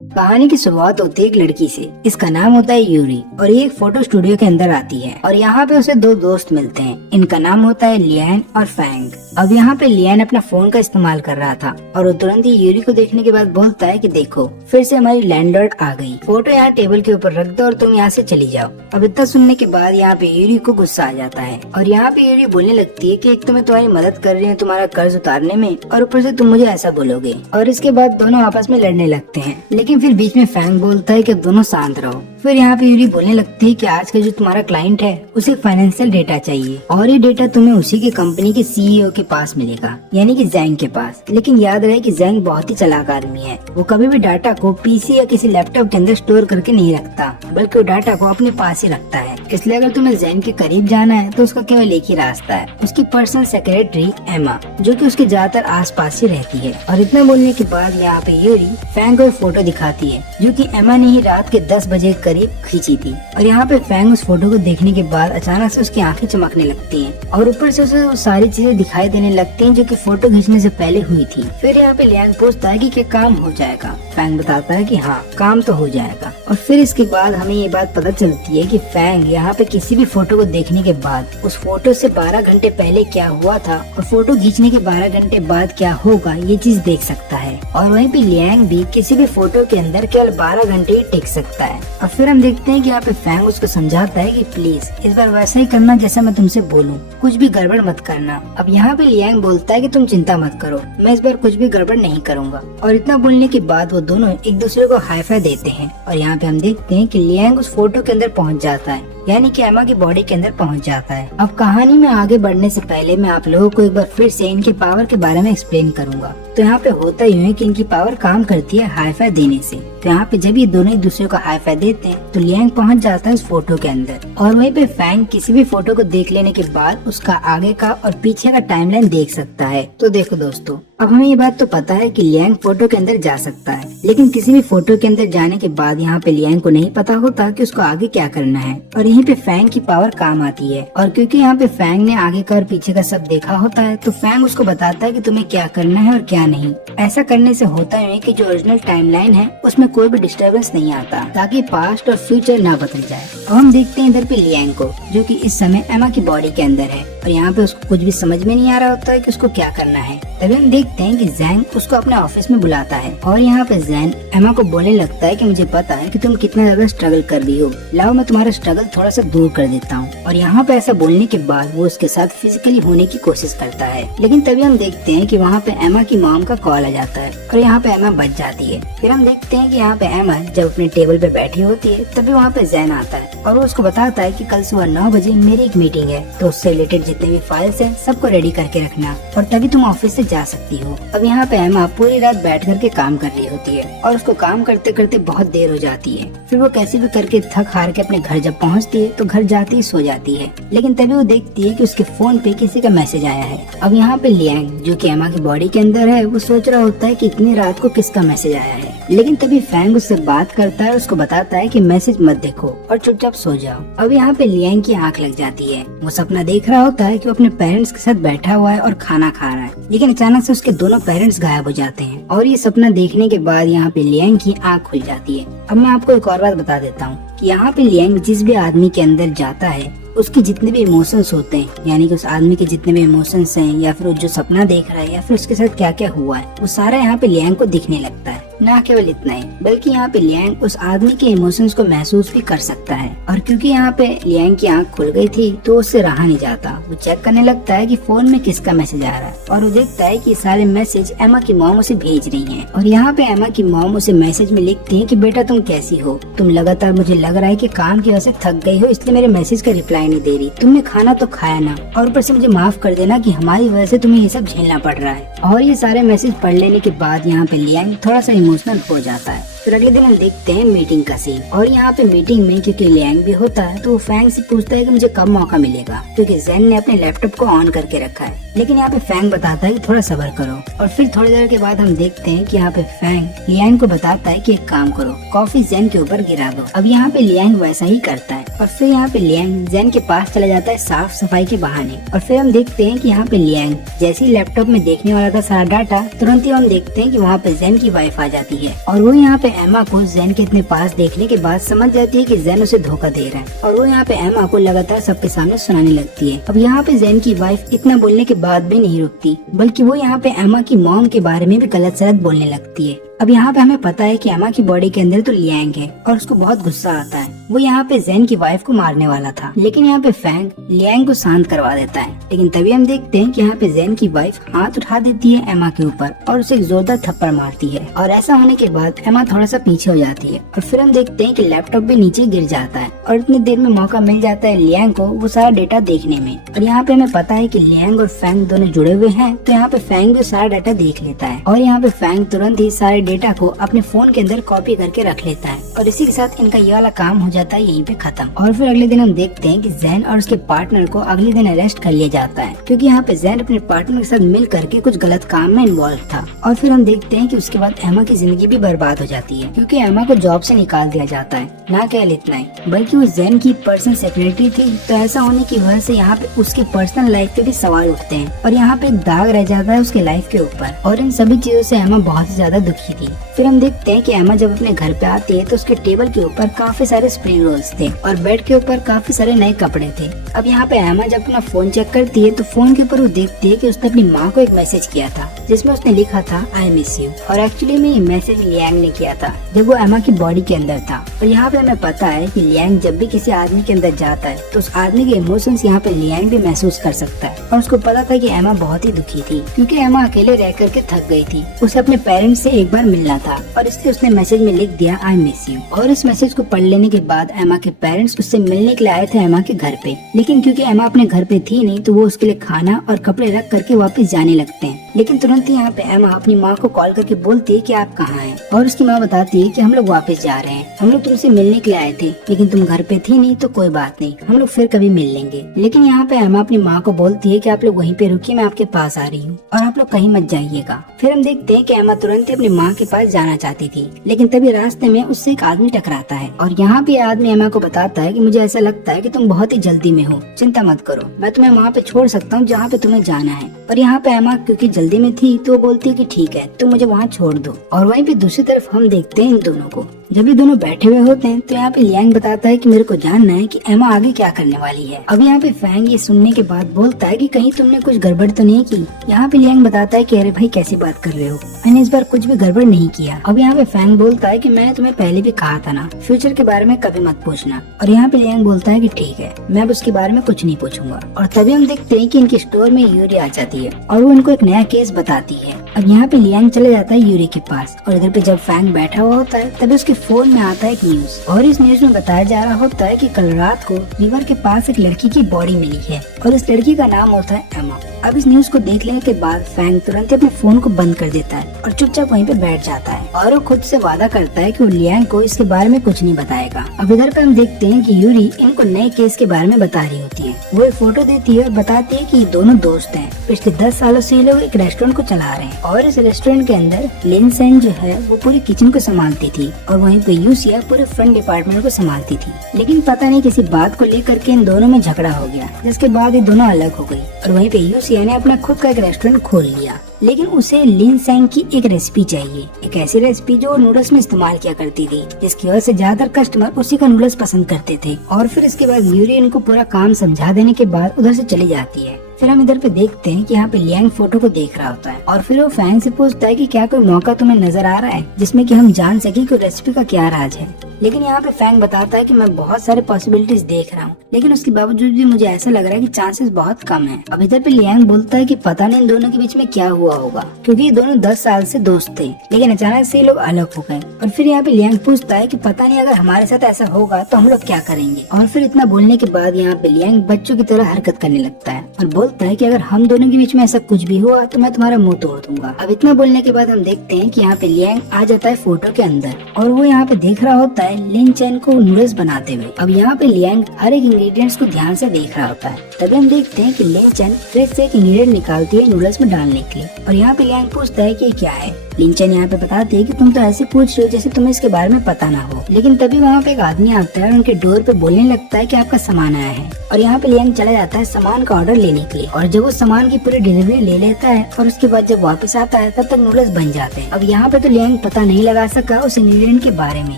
कहानी की शुरुआत होती है एक लड़की से। इसका नाम होता है यूरी और ये एक फोटो स्टूडियो के अंदर आती है और यहाँ पे उसे दो दोस्त मिलते हैं। इनका नाम होता है लियान और फैंग। अब यहाँ पे लियान अपना फोन का इस्तेमाल कर रहा था और वो तुरंत ही यूरी को देखने के बाद बोलता है कि देखो फिर से हमारी लैंडलॉर्ड आ गई, फोटो यहाँ टेबल के ऊपर रख दो और तुम यहाँ से चली जाओ। अब इतना सुनने के बाद यहाँ पे यूरी को गुस्सा आ जाता है और यहाँ पे यूरी बोलने लगती है कि एक तो मैं तुम्हारी मदद कर रही हूँ तुम्हारा कर्ज उतारने में और ऊपर से तुम मुझे ऐसा बोलोगे। और इसके बाद दोनों आपस में लड़ने लगते हैं, लेकिन फिर बीच में फैंग बोलता है कि दोनों शांत रहो। फिर यहाँ पे यूरी बोलने लगती है कि आज का जो तुम्हारा क्लाइंट है उसे फाइनेंशियल डेटा चाहिए और ये डेटा तुम्हें उसी की कंपनी के सीईओ के पास मिलेगा, यानी कि जैंग के पास। लेकिन याद रहे कि जैंग बहुत ही चालाक आदमी है, वो कभी भी डाटा को पीसी या किसी लैपटॉप के अंदर स्टोर करके नहीं रखता, बल्कि वो डाटा को अपने पास ही रखता है। इसलिए अगर तुम्हें जैंग के करीब जाना है तो उसका केवल एक ही रास्ता है, उसकी पर्सनल सेक्रेटरी एमा, जो कि उसके ज्यादातर आस पास ही रहती है। और इतना बोलने के बाद यहाँ पे यूरी फैंग को फोटो दिखाती है जो कि एमा ने ही रात के 10 बजे करीब खींची थी। और यहाँ पे फैंग उस फोटो को देखने के बाद अचानक से उसकी आंखें चमकने लगती हैं और ऊपर से उसे वो सारी चीजें दिखाई देने लगती हैं जो कि फोटो खींचने से पहले हुई थी। फिर यहाँ पे लियांग पूछता है कि क्या काम हो जाएगा। फैंग बताता है कि हाँ, काम तो हो जाएगा। और फिर इसके बाद हमें ये बात पता चलती है कि फैंग यहाँ पे किसी भी फोटो को देखने के बाद उस फोटो से 12 घंटे पहले क्या हुआ था और फोटो खींचने के 12 घंटे बाद क्या होगा ये चीज देख सकता है। और वहीं पे लियांग भी किसी भी फोटो के अंदर केवल 12 घंटे ही टिक सकता है। और फिर हम देखते हैं कि यहाँ पे फैंग उसको समझाता है कि प्लीज इस बार वैसा ही करना जैसा मैं तुमसे बोलूं, कुछ भी गड़बड़ मत करना। अब यहाँ पे लियांग बोलता है कि तुम चिंता मत करो, मैं इस बार कुछ भी गड़बड़ नहीं करूंगा। और इतना बोलने के बाद वो दोनों एक दूसरे को हाई फाई देते हैं और यहाँ पे हम देखते हैं कि लियांग उस फोटो के अंदर पहुँच जाता है, यानी कि एमा की बॉडी के अंदर पहुंच जाता है। अब कहानी में आगे बढ़ने से पहले मैं आप लोगों को एक बार फिर से इनके पावर के बारे में एक्सप्लेन करूंगा। तो यहाँ पे होता यूँ है कि इनकी पावर काम करती है हाई फाई देने से। तो यहाँ पे जब ये दोनों एक दूसरे को हाई फाई देते हैं तो लियांग पहुंच जाता है उस फोटो के अंदर और वहीं पे फैंग किसी भी फोटो को देख लेने के बाद उसका आगे का और पीछे का टाइमलाइन देख सकता है। तो देखो दोस्तों, अब हमें ये बात तो पता है कि लियांग फोटो के अंदर जा सकता है, लेकिन किसी भी फोटो के अंदर जाने के बाद यहाँ पे लियांग को नहीं पता होता कि उसको आगे क्या करना है। और यहीं पे फैंग की पावर काम आती है और क्योंकि यहाँ पे फैंग ने आगे का और पीछे का सब देखा होता है तो फैंग उसको बताता है कि तुम्हें क्या करना है और क्या नहीं। ऐसा करने से होता है कि जो ओरिजिनल टाइमलाइन है उसमें कोई भी डिस्टर्बेंस नहीं आता, ताकि पास्ट और फ्यूचर ना बदल जाए। अब हम देखते हैं इधर पे लियांग को, जो कि इस समय एमा की बॉडी के अंदर है और यहाँ पे उसको कुछ भी समझ में नहीं आ रहा होता है कि उसको क्या करना है। तभी हम देखते हैं कि जैंग उसको अपने ऑफिस में बुलाता है और यहाँ पे जैंग एमा को बोलने लगता है कि मुझे पता है कि तुम कितना ज्यादा स्ट्रगल कर रही हो, लाओ मैं तुम्हारा स्ट्रगल थोड़ा सा दूर कर देता हूँ। और यहाँ पे ऐसा बोलने के बाद वो उसके साथ फिजिकली होने की कोशिश करता है, लेकिन तभी हम देखते हैं कि वहाँ पे एमा की मॉम का कॉल आ जाता है और यहाँ पे एमा बच जाती है। फिर हम देखते हैं कि यहाँ पे एमा जब अपने टेबल पे बैठी होती है तभी वहाँ पे जैन आता है और वो उसको बताता है कि कल सुबह 9 बजे मेरी एक मीटिंग है, तो उससे रिलेटेड जितने भी फाइल्स हैं सबको रेडी करके रखना और तभी तुम ऑफिस से जा सकती हो। अब यहाँ पे एमा पूरी रात बैठ करके काम कर रही होती है और उसको काम करते करते बहुत देर हो जाती है। फिर वो कैसे भी करके थक हार के अपने घर जब पहुँचती है तो घर जाते ही सो जाती है, लेकिन तभी वो देखती है कि उसके फोन पे किसी का मैसेज आया है। अब यहाँ पे लियांग, जो कि एमा की बॉडी के अंदर है, वो सोच रहा होता है कि इतनी रात को किसका मैसेज आया है, लेकिन तभी फैंग उससे बात करता है, उसको बताता है कि मैसेज मत देखो और चुपचाप सो जाओ। अब यहाँ पे लियांग की आंख लग जाती है, वो सपना देख रहा होता है कि वो अपने पेरेंट्स के साथ बैठा हुआ है और खाना खा रहा है, लेकिन अचानक से उसके दोनों पेरेंट्स गायब हो जाते हैं और ये सपना देखने के बाद यहाँ पे लियांग की आंख खुल जाती है। अब मैं आपको एक और बात बता देता हूँ कि यहाँ पे लियांग जिस भी आदमी के अंदर जाता है उसके जितने भी इमोशंस होते हैं, यानी कि उस आदमी के जितने भी इमोशंस हैं या फिर जो सपना देख रहा है या फिर उसके साथ क्या क्या हुआ है, वो सारा यहाँ पे लियांग को दिखने लगता है। ना केवल इतना ही, बल्कि यहाँ पे लियांग उस आदमी के इमोशंस को महसूस भी कर सकता है। और क्योंकि यहाँ पे लियांग की आंख खुल गई थी तो उससे रहा नहीं जाता, वो चेक करने लगता है कि फोन में किसका मैसेज आ रहा है और वो देखता है कि सारे मैसेज एमा की मॉम उसे भेज रही है। और यहाँ पे एमा की मॉम उसे मैसेज में लिखती है कि बेटा तुम कैसी हो, तुम लगातार मुझे लग रहा है कि काम की वजह से थक गई हो, इसलिए मेरे मैसेज का रिप्लाई नहीं दे रही, तुमने खाना तो खाया ना, और ऊपर से मुझे माफ कर देना कि हमारी वजह से तुम्हें ये सब झेलना पड़ रहा है। और ये सारे मैसेज पढ़ लेने के बाद यहाँ पे लियांग थोड़ा सा इमोशनल हो जाता है। फिर अगले दिन हम देखते हैं मीटिंग का सीन और यहाँ पे मीटिंग में क्योंकि लियांग भी होता है तो वो फैंग से पूछता है कि मुझे कब मौका मिलेगा, क्योंकि जैन ने अपने लैपटॉप को ऑन करके रखा है। लेकिन यहाँ पे फैंग बताता है कि थोड़ा सब्र करो। और फिर थोड़ी देर के बाद हम देखते हैं कि यहाँ पे फैंग लियांग को बताता है कि एक काम करो, कॉफी जैन के ऊपर गिरा दो। अब यहाँ पे लियांग वैसा ही करता है और फिर यहाँ पे लियांग जैन के पास चला जाता है साफ सफाई के बहाने। और फिर हम देखते हैं कि यहाँ पे लियांग जैसे ही लैपटॉप में देखने वाला था सारा डाटा, तुरंत ही हम देखते हैं कि वहाँ पे जैन की वाइफ आ जाती है और वो यहाँ पे एमा को जैन के इतने पास देखने के बाद समझ जाती है कि जैन उसे धोखा दे रहा है और वो यहाँ पे एमा को लगातार सबके सामने सुनाने लगती है। अब यहाँ पे जैन की वाइफ इतना बोलने के बाद भी नहीं रुकती, बल्कि वो यहाँ पे एमा की मॉम के बारे में भी गलत सलत बोलने लगती है। अब यहाँ पे हमें पता है कि एमा की बॉडी के अंदर तो लियांग है और उसको बहुत गुस्सा आता है। वो यहाँ पे जैन की वाइफ को मारने वाला था, लेकिन यहाँ पे फैंग लियांग को शांत करवा देता है। लेकिन तभी हम देखते हैं कि यहाँ पे जैन की वाइफ हाथ उठा देती है एमा के ऊपर और उसे एक जोरदार थप्पड़ मारती है और ऐसा होने के बाद एमा थोड़ा सा पीछे हो जाती है और फिर हम देखते हैं कि लैपटॉप भी नीचे गिर जाता है और इतनी देर में मौका मिल जाता है लियांग को वो सारा डेटा देखने में। और यहाँ पे हमें पता है कि लियांग और फैंग दोनों जुड़े हुए हैं, तो यहाँ पे फैंग भी सारा डाटा देख लेता है और यहाँ पे फैंग तुरंत ही सारे डेटा को अपने फोन के अंदर कॉपी करके रख लेता है और इसी के साथ इनका ये वाला काम हो जाता है यहीं पे खत्म। और फिर अगले दिन हम देखते हैं कि जैन और उसके पार्टनर को अगले दिन अरेस्ट कर लिया जाता है, क्योंकि यहाँ पे जैन अपने पार्टनर के साथ मिल करके कुछ गलत काम में इन्वॉल्व था। और फिर हम देखते हैं कि उसके बाद एमा की जिंदगी भी बर्बाद हो जाती है, क्योंकि एमा को जॉब से निकाल दिया जाता है। ना केवल इतना ही, बल्कि वो जैन की पर्सनल सेक्रेटरी थी, तो ऐसा होने की वजह से यहाँ पे उसके पर्सनल लाइफ पे भी सवाल उठते हैं और यहाँ पे एक दाग रह जाता है उसके लाइफ के ऊपर। और इन सभी चीजों से एमा बहुत ज्यादा दुखी थी। फिर हम देखते हैं कि एमा जब अपने घर पे आती है तो उसके टेबल के ऊपर काफी सारे स्प्रिंग रोल्स थे और बेड के ऊपर काफी सारे नए कपड़े थे। अब यहाँ पे एमा जब अपना फोन चेक करती है तो फोन के ऊपर वो देखती है कि उसने अपनी माँ को एक मैसेज किया था, जिसमें उसने लिखा था आई मिस यू। और एक्चुअली में ये मैसेज लियांग ने किया था जब वो एमा की बॉडी के अंदर था। और यहाँ पे हमें पता है कि लियांग जब भी किसी आदमी के अंदर जाता है तो उस आदमी के इमोशंस यहाँ पे लियांग भी महसूस कर सकता है। और उसको पता था कि एमा बहुत ही दुखी थी, क्योंकि एमा अकेले रह करके थक गई थी। उसे अपने पेरेंट्स से एक बार मिलना था और इसलिए उसने मैसेज में लिख दिया आई मिस यू। और इस मैसेज को पढ़ लेने के बाद एमा के पेरेंट्स उससे मिलने के लिए आए थे एमा के घर पे, लेकिन क्योंकि एमा अपने घर पे थी नहीं तो वो उसके लिए खाना और कपड़े रख करके वापस जाने लगते हैं। लेकिन तुरंत ही यहाँ पे एमा अपनी माँ को कॉल करके बोलती है कि आप कहाँ हैं, और उसकी माँ बताती है कि हम लोग वापस जा रहे हैं, हम लोग तुमसे मिलने के लिए आए थे लेकिन तुम घर पे थी नहीं तो कोई बात नहीं, हम लोग फिर कभी मिल लेंगे। लेकिन यहाँ पे एमा अपनी माँ को बोलती है कि आप लोग वहीं पे रुकिए, मैं आपके पास आ रही हूँ और आप लोग कहीं मत जाइएगा। फिर हम देखते हैं कि एमा तुरंत ही अपनी माँ के पास जाना चाहती थी, लेकिन तभी रास्ते में उससे एक आदमी टकराता है और यहाँ पे आदमी एमा को बताता है कि मुझे ऐसा लगता है कि तुम बहुत ही जल्दी में हो, चिंता मत करो, मैं तुम्हें वहाँ पे छोड़ सकता हूँ जहाँ पे तुम्हें जाना है। और यहाँ पे एमा क्योंकि जल्दी में थी तो वो बोलती है कि ठीक है तुम मुझे वहाँ छोड़ दो। और वहीं पे दूसरी तरफ हम देखते हैं इन दोनों को, जब ये दोनों बैठे हुए होते हैं तो यहाँ पे लियांग बताता है कि मेरे को जानना है कि एमा आगे क्या करने वाली है। अब यहाँ पे फैंग ये सुनने के बाद बोलता है कि कहीं तुमने कुछ गड़बड़ तो नहीं की। यहाँ पे लियांग बताता है कि अरे भाई कैसी बात कर रहे हो, मैंने इस बार कुछ भी गड़बड़ नहीं किया। अब यहाँ पे फैंग बोलता है कि मैंने तुम्हें पहले भी कहा था ना, फ्यूचर के बारे में कभी मत पूछना। और यहाँ पे लियांग बोलता है कि ठीक है मैं अब उसके बारे में कुछ नहीं पूछूंगा। और तभी हम देखते हैं कि इनके स्टोर में यूरी आ जाती है और वो इनको एक नया केस बताती है। अब यहाँ पे लियांग चले जाता है यूरी के पास और इधर पे जब फैंग बैठा हुआ होता है तभी उसके फोन में आता है एक न्यूज, और इस न्यूज में बताया जा रहा होता है कि कल रात को रिवर के पास एक लड़की की बॉडी मिली है और इस लड़की का नाम होता है एमा। अब इस न्यूज को देख लेने के बाद फैंग तुरंत अपने फोन को बंद कर देता है और चुपचाप वहीं पे बैठ जाता है और वो खुद से वादा करता है कि वो लियांग को इसके बारे में कुछ नहीं बताएगा। अब इधर पे हम देखते हैं कि यूरी इनको नए केस के बारे में बता रही होती है। वो एक फोटो देती है और बताती है कि ये दोनों दोस्त हैं, पिछले 10 सालों से ये लोग एक रेस्टोरेंट को चला रहे हैं और इस रेस्टोरेंट के अंदर लिन सेन जो है वो पूरी किचन को संभालती थी और वहीं पे यूसिया पूरे फ्रंट डिपार्टमेंट को संभालती थी। लेकिन पता नहीं किसी बात को लेकर के इन दोनों में झगड़ा हो गया, जिसके बाद ये दोनों अलग हो गई और वहीं पे यूसिया ने अपना खुद का एक रेस्टोरेंट खोल लिया। लेकिन उसे लिन सेंग की एक रेसिपी चाहिए, एक ऐसी रेसिपी जो नूडल्स में इस्तेमाल किया करती थी, जिसकी वजह से ज्यादातर कस्टमर उसी का नूडल्स पसंद करते थे। और फिर इसके बाद यूरी इनको पूरा काम समझा देने के बाद उधर से चली जाती है। फिर हम इधर पे देखते हैं कि यहाँ पे लियांग फोटो को देख रहा होता है और फिर वो फैंग से पूछता है कि क्या कोई मौका तुम्हें नजर आ रहा है जिसमें कि हम जान सके कि रेसिपी का क्या राज है। लेकिन यहाँ पे फैंग बताता है कि मैं बहुत सारे पॉसिबिलिटीज देख रहा हूँ, लेकिन उसके बावजूद भी मुझे ऐसा लग रहा है कि चांसेस बहुत कम है। अब इधर पे लियांग बोलता है कि पता नहीं इन दोनों के बीच में क्या हुआ होगा, क्योंकि ये दोनों 10 साल से दोस्त थे, लेकिन अचानक से ये लोग अलग हो गए। और फिर यहाँ पे लियांग पूछता है कि पता नहीं अगर हमारे साथ ऐसा होगा तो हम लोग क्या करेंगे। और फिर इतना बोलने के बाद यहाँ पे लियांग बच्चों की तरह हरकत करने लगता है और बोलता है कि अगर हम दोनों के बीच में ऐसा कुछ भी हुआ तो मैं तुम्हारा मुंह तोड़ दूंगा। अब इतना बोलने के बाद हम देखते हैं कि यहाँ पे लियांग आ जाता है फोटो के अंदर और वो यहाँ पे देख रहा होता है है लिन चैन को नूडल्स बनाते हुए। अब यहाँ पे लियांग हर एक इंग्रेडिएंट्स को ध्यान से देख रहा होता है। तभी हम देखते हैं कि लिन चैन फ्रिज से एक इंग्रेडिएंट निकालती है नूडल्स में डालने के लिए, और यहाँ पे लियांग पूछता है कि ये क्या है। लिन चैन यहाँ पे बताती है कि तुम तो ऐसे पूछ रहे हो जैसे तुम्हें इसके बारे में पता ना हो। लेकिन तभी वहाँ पे एक आदमी आता है और उनके डोर पे बोलने लगता है कि आपका सामान आया है, और यहाँ पे लियांग चला जाता है सामान का ऑर्डर लेने के लिए। और जब वो सामान की पूरी डिलीवरी ले लेता है और उसके बाद जब वापस आता है तब तक नूडल्स बन जाते हैं। अब यहाँ पे तो लियांग पता नहीं लगा सका उस इंग्रेडिएंट के बारे में,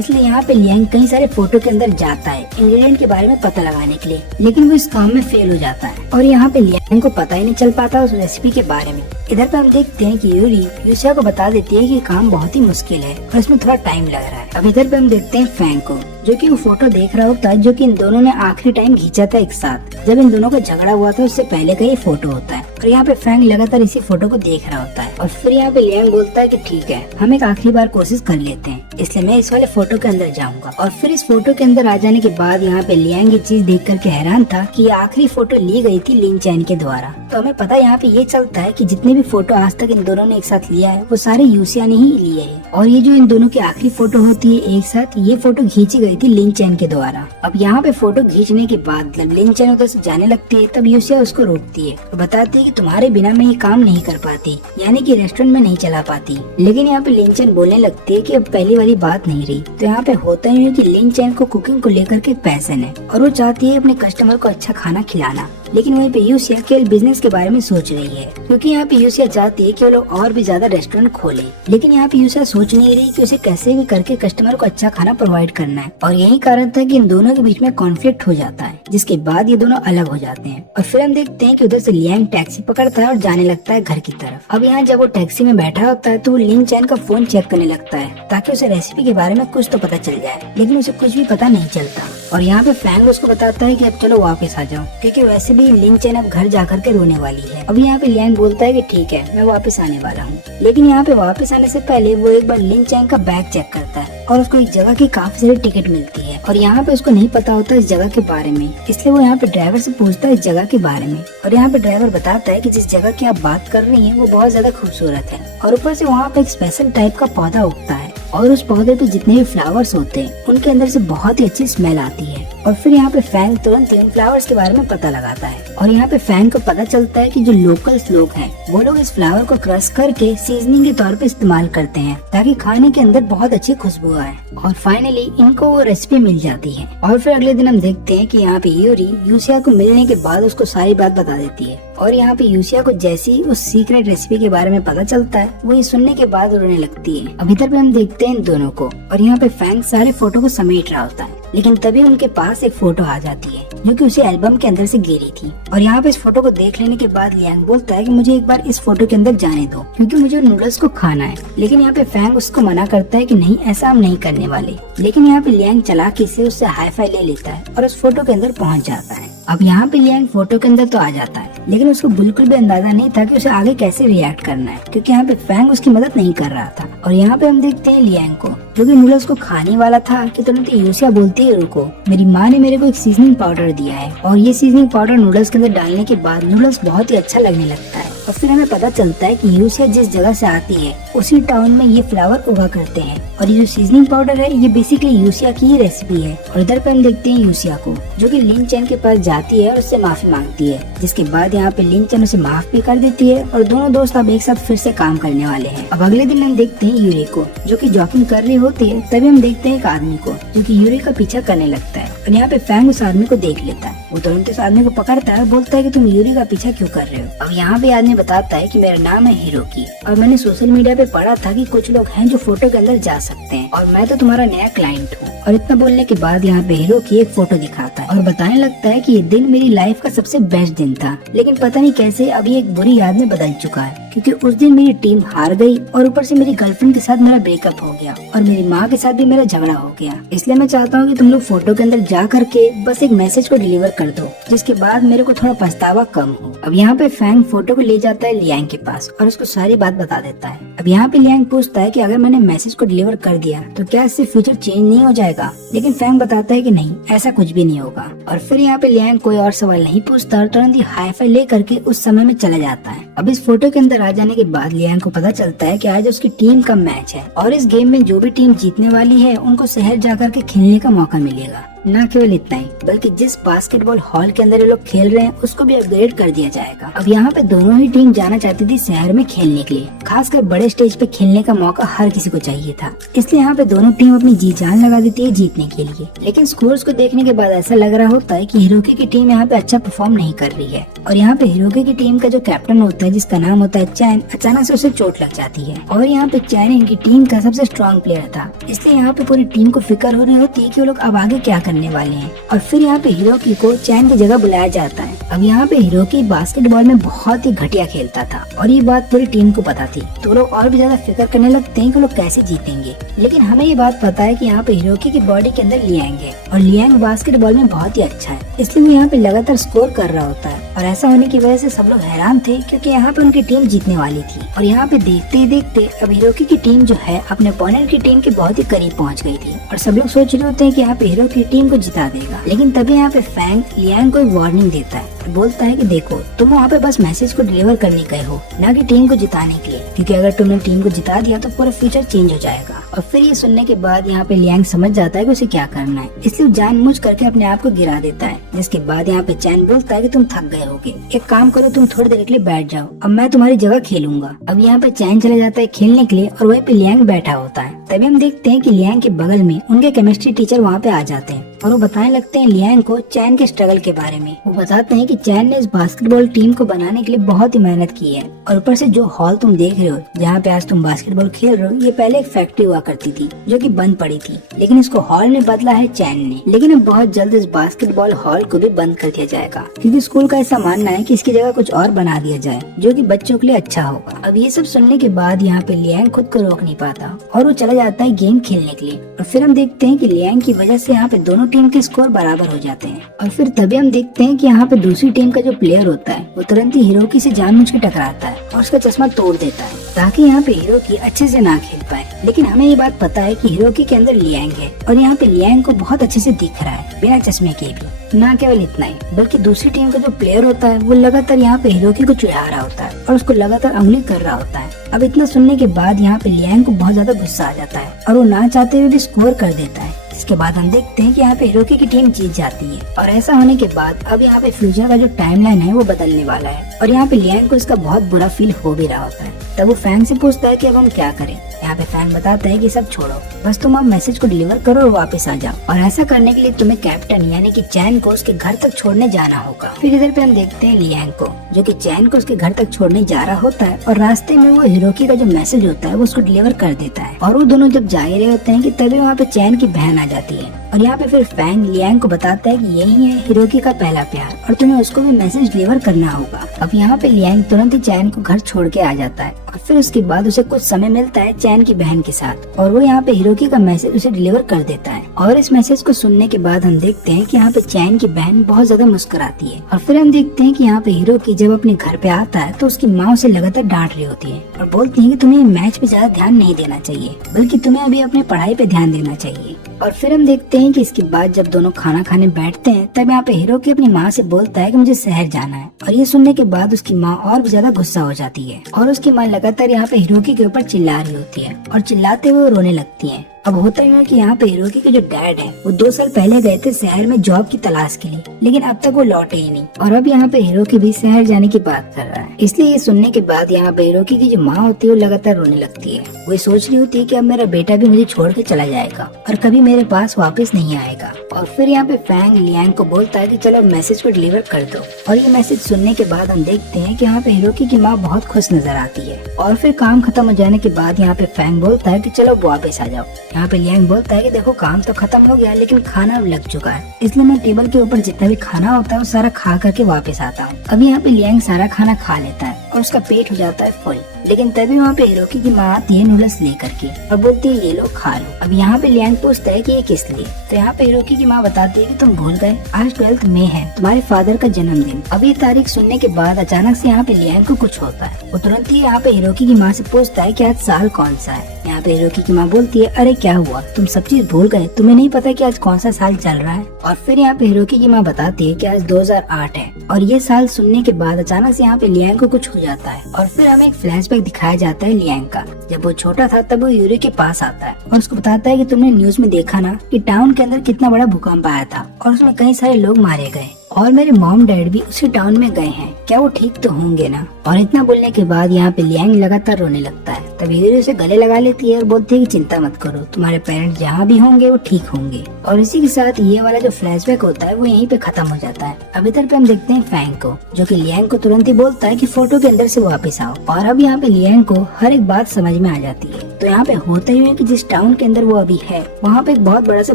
इसलिए यहाँ पे लियांग कई सारे फोटो के अंदर जाता है इंग्रेडिएंट के बारे में पता लगाने के लिए, लेकिन वो इस काम में फेल हो जाता है और यहाँ पे लियांग को पता ही नहीं चल पाता उस रेसिपी के बारे में। इधर पे हम देखते हैं कि यूरी यूसिया को बता देती है कि काम बहुत ही मुश्किल है और इसमें थोड़ा टाइम लग रहा है। अब इधर पे हम देखते हैं फैंग को, जो कि वो फोटो देख रहा होता है जो कि इन दोनों ने आखिरी टाइम खींचा था एक साथ, जब इन दोनों का झगड़ा हुआ था उससे पहले का ये फोटो होता है। और यहाँ पे फैंग लगातार इसी फोटो को देख रहा होता है और फिर यहाँ पे लियांग बोलता है कि ठीक है, हम एक आखिरी बार कोशिश कर लेते हैं, इसलिए मैं इस वाले फोटो के अंदर जाऊंगा। और फिर इस फोटो के अंदर आ जाने के बाद यहाँ पे लियांग ये चीज देख करके हैरान था कि ये आखिरी फोटो ली गई थी लिन चैन के द्वारा। तो हमें पता यहाँ पे ये चलता है कि जितने भी फोटो आज तक इन दोनों ने एक साथ लिया है वो सारे यूसिया ने ही लिए है, और ये जो इन दोनों की आखिरी फोटो होती है एक साथ, ये फोटो खींची गई थी लिन चैन के द्वारा। अब यहाँ पे फोटो खींचने के बाद जब लिन चैन उधर से जाने लगती है तब यूसिया उसको रोकती है और बताती है कि तुम्हारे बिना मैं ये काम नहीं कर पाती, यानी कि रेस्टोरेंट में नहीं चला पाती। लेकिन यहाँ पे लिन चैन बोलने लगती है कि अब पहली वाली बात नहीं रही। तो यहाँ पे होता ही है कि लिन चैन को कुकिंग को लेकर के पैशन है और वो चाहती है अपने कस्टमर को अच्छा खाना खिलाना। लेकिन वहीं पे यूसिया केवल बिजनेस के बारे में सोच रही है, क्योंकि यहाँ पे यूसिया चाहती है कि वो लोग और भी ज्यादा रेस्टोरेंट खोले। लेकिन यहाँ पे यूसिया सोच नहीं रही कि उसे कैसे भी करके कस्टमर को अच्छा खाना प्रोवाइड करना है, और यही कारण था कि इन दोनों के बीच में कॉन्फ्लिक्ट हो जाता है, जिसके बाद ये दोनों अलग हो जाते हैं। और फिर हम देखते हैं कि उधर से लियांग टैक्सी पकड़ता है और जाने लगता है घर की तरफ। अब यहाँ जब वो टैक्सी में बैठा होता है तो वो लिन चैन का फोन चेक करने लगता है ताकि उसे रेसिपी के बारे में कुछ तो पता चल जाए, लेकिन उसे कुछ भी पता नहीं चलता। और यहाँ पे फैंग उसको बताता है कि अब चलो वापस आ जाओ, क्योंकि वैसे भी लिन चैन अब घर जाकर के रोने वाली है। अब यहाँ पे लियांग बोलता है कि ठीक है, मैं वापस आने वाला हूँ। लेकिन यहाँ पे वापस आने से पहले वो एक बार लिन चैन का बैग चेक करता है और उसको एक जगह की काफी सारी टिकट मिलती है, और यहाँ पे उसको नहीं पता होता इस जगह के बारे में, इसलिए वो यहाँ पे ड्राइवर से पूछता है इस जगह के बारे में। और यहाँ पे ड्राइवर बताता है कि जिस जगह की आप बात कर रही हैं वो बहुत ज्यादा खूबसूरत है, और ऊपर से वहाँ पे एक स्पेशल टाइप का पौधा उगता है, और उस पौधे पे जितने भी फ्लावर्स होते हैं उनके अंदर से बहुत ही अच्छी स्मेल आती है। और फिर यहाँ पे फैंग तुरंत उन फ्लावर्स के बारे में पता लगाता है, और यहाँ पे फैंग को पता चलता है कि जो लोकल्स लोग हैं वो लोग इस फ्लावर को क्रश करके सीजनिंग के तौर पे इस्तेमाल करते हैं ताकि खाने के अंदर बहुत अच्छी खुशबू आए। और फाइनली इनको वो रेसिपी मिल जाती है। और फिर अगले दिन हम देखते हैं कि यहाँ पे यूरी यूसिया को मिलने के बाद उसको सारी बात बता देती है, और यहाँ पे यूसिया को जैसे ही उस सीक्रेट रेसिपी के बारे में पता चलता है वो ये सुनने के बाद रोने लगती है। अब इधर पे हम देखते हैं इन दोनों को, और यहाँ पे फैंग सारे फोटो को समेट रहा होता है, लेकिन तभी उनके पास एक फोटो आ जाती है जो कि उसे एल्बम के अंदर से गिरी थी। और यहाँ पे इस फोटो को देख लेने के बाद लियांग बोलता है कि मुझे एक बार इस फोटो के अंदर जाने दो, क्योंकि मुझे नूडल्स को खाना है। लेकिन यहाँ पे फैंग उसको मना करता है कि नहीं, ऐसा हम नहीं करने वाले। लेकिन यहाँ पे लियांग चालाकी से उससे हाई फाई ले लेता है और उस फोटो के अंदर पहुँच जाता है। अब यहाँ पे लियांग फोटो के अंदर तो आ जाता है, लेकिन उसको बिल्कुल भी अंदाजा नहीं था कि उसे आगे कैसे रिएक्ट करना है, क्योंकि यहाँ पे फैंग उसकी मदद नहीं कर रहा था। और यहाँ पे हम देखते हैं लियांग को, जो कि नूडल्स को खाने वाला था कि तुरंत यूसिया बोलती है रुको, मेरी माँ ने मेरे को एक सीजनिंग पाउडर दिया है, और ये सीजनिंग पाउडर नूडल्स के अंदर डालने के बाद नूडल्स बहुत ही अच्छा लगने लगता है। और फिर हमें पता चलता है कि यूसिया जिस जगह से आती है उसी टाउन में ये फ्लावर उगा करते हैं, और ये जो सीजनिंग पाउडर है ये बेसिकली यूसिया की ही रेसिपी है। और इधर पे हम देखते हैं यूसिया को, जो कि लिन चैन के पास जाती है और उससे माफी मांगती है, जिसके बाद यहाँ पे लिन चैन उसे माफ भी कर देती है, और दोनों दोस्त अब एक साथ फिर से काम करने वाले हैं। अब अगले दिन हम देखते हैं यूरी को, जो कि जॉगिंग कर रही होती है। तभी हम देखते हैं एक आदमी को जो कि यूरी का पीछा करने लगता है, और यहाँ पे फैंग उस आदमी को देख लेता है। वो तुरंत उस आदमी को पकड़ता है और बोलता है कि तुम यूरी का पीछा क्यों कर रहे हो। अब यहाँ पे आदमी बताता है कि मेरा नाम है हिरोकी, और मैंने सोशल मीडिया पे पढ़ा था कि कुछ लोग हैं जो फोटो के अंदर जा सकते हैं, और मैं तो तुम्हारा नया क्लाइंट हूँ। और इतना बोलने के बाद यहाँ पे हिरोकी एक फोटो दिखाता है और बताने लगता है कि ये दिन मेरी लाइफ का सबसे बेस्ट दिन था, लेकिन पता नहीं कैसे अभी एक बुरी याद में बदल चुका है, क्योंकि उस दिन मेरी टीम हार गई, और ऊपर से मेरी गर्लफ्रेंड के साथ मेरा ब्रेकअप हो गया, और मेरी माँ के साथ भी मेरा झगड़ा हो गया। इसलिए मैं चाहता हूँ कि तुम लोग फोटो के अंदर जा करके बस एक मैसेज को डिलीवर कर दो, जिसके बाद मेरे को थोड़ा पछतावा कम हो। अब यहाँ पे फैंग फोटो को ले जाता है लियांग के पास और उसको सारी बात बता देता है। अब यहाँ पे लियांग पूछता है कि अगर मैंने मैसेज को डिलीवर कर दिया तो क्या इससे फ्यूचर चेंज नहीं हो जाएगा, लेकिन फैंग बताता है कि नहीं, ऐसा कुछ भी नहीं होगा। और फिर यहाँ पे लियांग कोई और सवाल नहीं पूछता और तुरंत ही हाई फाई ले करके उस समय में चला जाता है। अब इस फोटो के अंदर घर आ जाने के बाद लियांग को पता चलता है कि आज उसकी टीम का मैच है और इस गेम में जो भी टीम जीतने वाली है उनको शहर जाकर के खेलने का मौका मिलेगा। न केवल इतना ही बल्कि जिस बास्केटबॉल हॉल के अंदर ये लोग खेल रहे हैं उसको भी अपग्रेड कर दिया जाएगा। अब यहाँ पे दोनों ही टीम जाना चाहती थी शहर में खेलने के लिए, खासकर बड़े स्टेज पे खेलने का मौका हर किसी को चाहिए था, इसलिए यहाँ पे दोनों टीम अपनी जी जान लगा देती है जीतने के लिए। लेकिन स्कोर्स को देखने के बाद ऐसा लग रहा होता है कि हिरोकी की टीम यहाँ पे अच्छा परफॉर्म नहीं कर रही है और यहाँ पे हिरोकी की टीम का जो कैप्टन होता है जिसका नाम होता है चैन, अचानक से उसे चोट लग जाती है और यहाँ पे चैन इनकी टीम का सबसे स्ट्रॉन्ग प्लेयर था, इसलिए यहाँ पे पूरी टीम को फिक्र हो रही होती है कि वो लोग अब आगे क्या करने वाले हैं। और फिर यहाँ पे हिरोकी को चैन की जगह बुलाया जाता है। अब यहाँ पे हिरोकी बास्केटबॉल में बहुत ही घटिया खेलता था और ये बात पूरी टीम को पता थी, तो लोग और भी ज्यादा फिक्र करने लगते हैं कि लोग कैसे जीतेंगे। लेकिन हमें ये बात पता है कि यहाँ पे हिरोकी की बॉडी के अंदर लियांग है और लियांग बास्केटबॉल में बहुत ही अच्छा है, इसलिए वो यहाँ पे लगातार स्कोर कर रहा होता है और ऐसा होने की वजह से सब लोग हैरान थे क्योंकि यहाँ पे उनकी टीम जीतने वाली थी। और यहाँ पे देखते ही देखते अब हिरोकी की टीम जो है अपने अपोनेंट की टीम के बहुत ही करीब पहुँच गई थी और सब लोग सोच रहे होते हैं कि यहाँ पे हिरोकी की टीम को जिता देगा। लेकिन तभी यहाँ पे फैंग लियांग को एक वार्निंग देता है, बोलता है कि देखो तुम वहाँ पे बस मैसेज को डिलीवर करने गए हो, ना कि टीम को जिताने के लिए, क्योंकि अगर तुमने टीम को जिता दिया तो पूरा फ्यूचर चेंज हो जाएगा। और फिर ये सुनने के बाद यहाँ पे लियांग समझ जाता है कि उसे क्या करना है, इसलिए जानबूझ करके अपने आप को गिरा देता है। जिसके बाद यहाँ पे चैन बोलता है कि तुम थक गए होगे, एक काम करो तुम थोड़ी देर के लिए बैठ जाओ, अब मैं तुम्हारी जगह खेलूंगा। अब यहाँ पे चैन चला जाता है खेलने के लिए और वहीं पे लियांग बैठा होता है। तभी हम देखते हैं कि लियांग के बगल में उनके केमिस्ट्री टीचर वहाँ पे आ जाते हैं और वो बताने लगते हैं लियांग को चैन के स्ट्रगल के बारे में। वो बताते हैं कि चैन ने इस बास्केटबॉल टीम को बनाने के लिए बहुत ही मेहनत की है और ऊपर से जो हॉल तुम देख रहे हो जहाँ पे आज तुम बास्केटबॉल खेल रहे हो, ये पहले एक फैक्ट्री हुआ करती थी जो कि बंद पड़ी थी, लेकिन इसको हॉल में बदला है चैन ने। लेकिन अब बहुत जल्द इस बास्केटबॉल हॉल को भी बंद कर दिया जाएगा क्योंकि स्कूल का ऐसा मानना है कि इसकी जगह कुछ और बना दिया जाए जो कि बच्चों के लिए अच्छा होगा। अब ये सब सुनने के बाद यहाँ पे लियांग खुद को रोक नहीं पाता और वो चला जाता है गेम खेलने के लिए। और फिर हम देखते हैं कि लियांग की वजह से यहाँ पे दोनों टीम के स्कोर बराबर हो जाते हैं। और फिर तभी हम देखते हैं कि यहाँ पे दूसरी टीम का जो प्लेयर होता है वो तुरंत ही हिरोकी से जानबूझ के टकराता है और उसका चश्मा तोड़ देता है ताकि यहाँ पे हिरोकी अच्छे से ना खेल पाए। लेकिन हमें ये बात पता है कि हिरोकी के अंदर लियांग है और यहाँ पे लियांग को बहुत अच्छे से दिख रहा है बिना चश्मे के भी। न केवल इतना ही बल्कि दूसरी टीम का जो प्लेयर होता है वो लगातार यहाँ पे हिरोकी को चिढ़ा रहा होता है और उसको लगातार उंगली कर रहा होता है। अब इतना सुनने के बाद यहाँ पे लियांग को बहुत ज्यादा गुस्सा आ जाता है और वो ना चाहते हुए भी स्कोर कर देता है। इसके बाद हम देखते हैं कि यहाँ पे हिरोकी की टीम जीत जाती है और ऐसा होने के बाद अब यहाँ पे फ्यूचर का जो टाइमलाइन है वो बदलने वाला है और यहाँ पे लियांग को इसका बहुत बुरा फील हो भी रहा होता है। तब वो फैंग से पूछता है कि अब हम क्या करें। यहाँ पे फैंग बताता है कि सब छोड़ो, बस तुम अब मैसेज को डिलीवर करो और वापस आ जाओ और ऐसा करने के लिए तुम्हें कैप्टन यानी कि चैन को उसके घर तक छोड़ने जाना होगा। फिर इधर पे हम देखते हैं लियांग को जो कि चैन को उसके घर तक छोड़ने जा रहा होता है और रास्ते में वो हिरोकी का जो मैसेज होता है वो उसको डिलीवर कर देता है और वो दोनों जब जा ही रहे होते हैं कि तभी वहाँ पे चैन की बहन आ जाती है और यहाँ पे फिर फैंग लियांग को बताता है कि यही है हिरोकी का पहला प्यार और तुम्हें उसको भी मैसेज डिलीवर करना होगा। अब यहाँ पे लियांग तुरंत ही चैन को घर छोड़ के आ जाता है और फिर उसके बाद उसे कुछ समय मिलता है चैन की बहन के साथ और वो यहाँ पे हिरोकी का मैसेज उसे डिलीवर कर देता है। और इस मैसेज को सुनने के बाद हम देखते हैं कि यहाँ पे चैन की बहन बहुत ज्यादा मुस्कुराती है और फिर हम देखते हैं कि यहाँ पे हिरोकी जब अपने घर पे आता है तो उसकी माँ उसे लगातार डांट रही होती है और बोलती है कि तुम्हें मैच पे ज्यादा ध्यान नहीं देना चाहिए बल्कि तुम्हें अभी अपनी पढ़ाई पे ध्यान देना चाहिए। और फिर हम देखते हैं कि इसके बाद जब दोनों खाना खाने बैठते हैं तब यहाँ पे हिरोकी अपनी माँ से बोलता है कि मुझे शहर जाना है और ये सुनने के बाद उसकी माँ और भी ज्यादा गुस्सा हो जाती है और उसकी माँ लगातार यहाँ पे हिरोकी के ऊपर चिल्ला रही होती है और चिल्लाते हुए रोने लगती है। अब होता है कि यहाँ पे हिरोकी के जो डैड है वो 2 साल पहले गए थे शहर में जॉब की तलाश के लिए, लेकिन अब तक वो लौटे ही नहीं और अब यहाँ पे हिरोकी भी शहर जाने की बात कर रहा है। इसलिए ये सुनने के बाद यहाँ पे हिरोकी की जो माँ होती है वो लगातार रोने लगती है। वो सोच रही होती है कि अब मेरा बेटा भी मुझे छोड़ के चला जाएगा और कभी मेरे पास वापस नहीं आएगा। और फिर यहाँ पे फैंग लियांग को बोलता है कि चलो मैसेज को डिलीवर कर दो और ये मैसेज सुनने के बाद हम देखते हैं कि यहाँ पे हिरोकी की माँ बहुत खुश नजर आती है। और फिर काम खत्म हो जाने के बाद यहाँ पे फैंग बोलता है कि चलो वापस आ जाओ। यहाँ पे लियांग बोलता है कि देखो काम तो खत्म हो गया लेकिन खाना अब लग चुका है, इसलिए मैं टेबल के ऊपर जितना भी खाना होता है वो सारा खा करके वापस आता हूँ। अब यहाँ पे लियांग सारा खाना खा लेता है और उसका पेट हो जाता है फुल। लेकिन तभी वहाँ पे हिरोकी की माँ आती है नूडल्स लेकर के और बोलती है ये लो खा लो। अब यहाँ पे लियांग पूछता है कि ये किस लिए, तो यहाँ पे हिरोकी की माँ बताती है कि तुम भूल गए आज 12 मई है तुम्हारे फादर का जन्मदिन। अब ये तारीख सुनने के बाद अचानक से यहाँ पे लियांग को कुछ होता है। वो तुरंत ही यहाँ पे हिरोकी की माँ से पूछता है कि आज साल कौन सा है। यहाँ पे हिरोकी की माँ बोलती है, अरे क्या हुआ, तुम सब चीज भूल गए, तुम्हें नहीं पता कि आज कौन सा साल चल रहा है। और फिर यहाँ पे हिरोकी की माँ बताती है कि आज 2008 है। और ये साल सुनने के बाद अचानक से यहाँ पे लियांग को कुछ हो जाता है और फिर हमें एक फ्लैशबैक दिखाया जाता है लियांग का। जब वो छोटा था तब वो यूरी के पास आता है और उसको बताता है कि तुमने न्यूज में देखा ना कि टाउन के अंदर कितना बड़ा भूकंप आया था और उसमें कई सारे लोग मारे गए और मेरे मॉम डैड भी उसी टाउन में गए हैं, क्या वो ठीक तो होंगे ना। और इतना बोलने के बाद यहाँ पे लियांग लगातार रोने लगता है। तभी यूरी उसे गले लगा लेती है और बोलती है कि चिंता मत करो, तुम्हारे पेरेंट्स जहाँ भी होंगे वो ठीक होंगे। और इसी के साथ ये वाला जो फ्लैशबैक होता है वो यहीं पे खत्म हो जाता है। अब इधर पे हम देखते हैं फैंग को, जो कि लियांग को तुरंत ही बोलता है कि फोटो के अंदर से वापस आओ। और अब यहाँ पे लियांग को हर एक बात समझ में आ जाती है। तो यहाँ पे होता ही है कि जिस टाउन के अंदर वो अभी है वहाँ पे एक बहुत बड़ा सा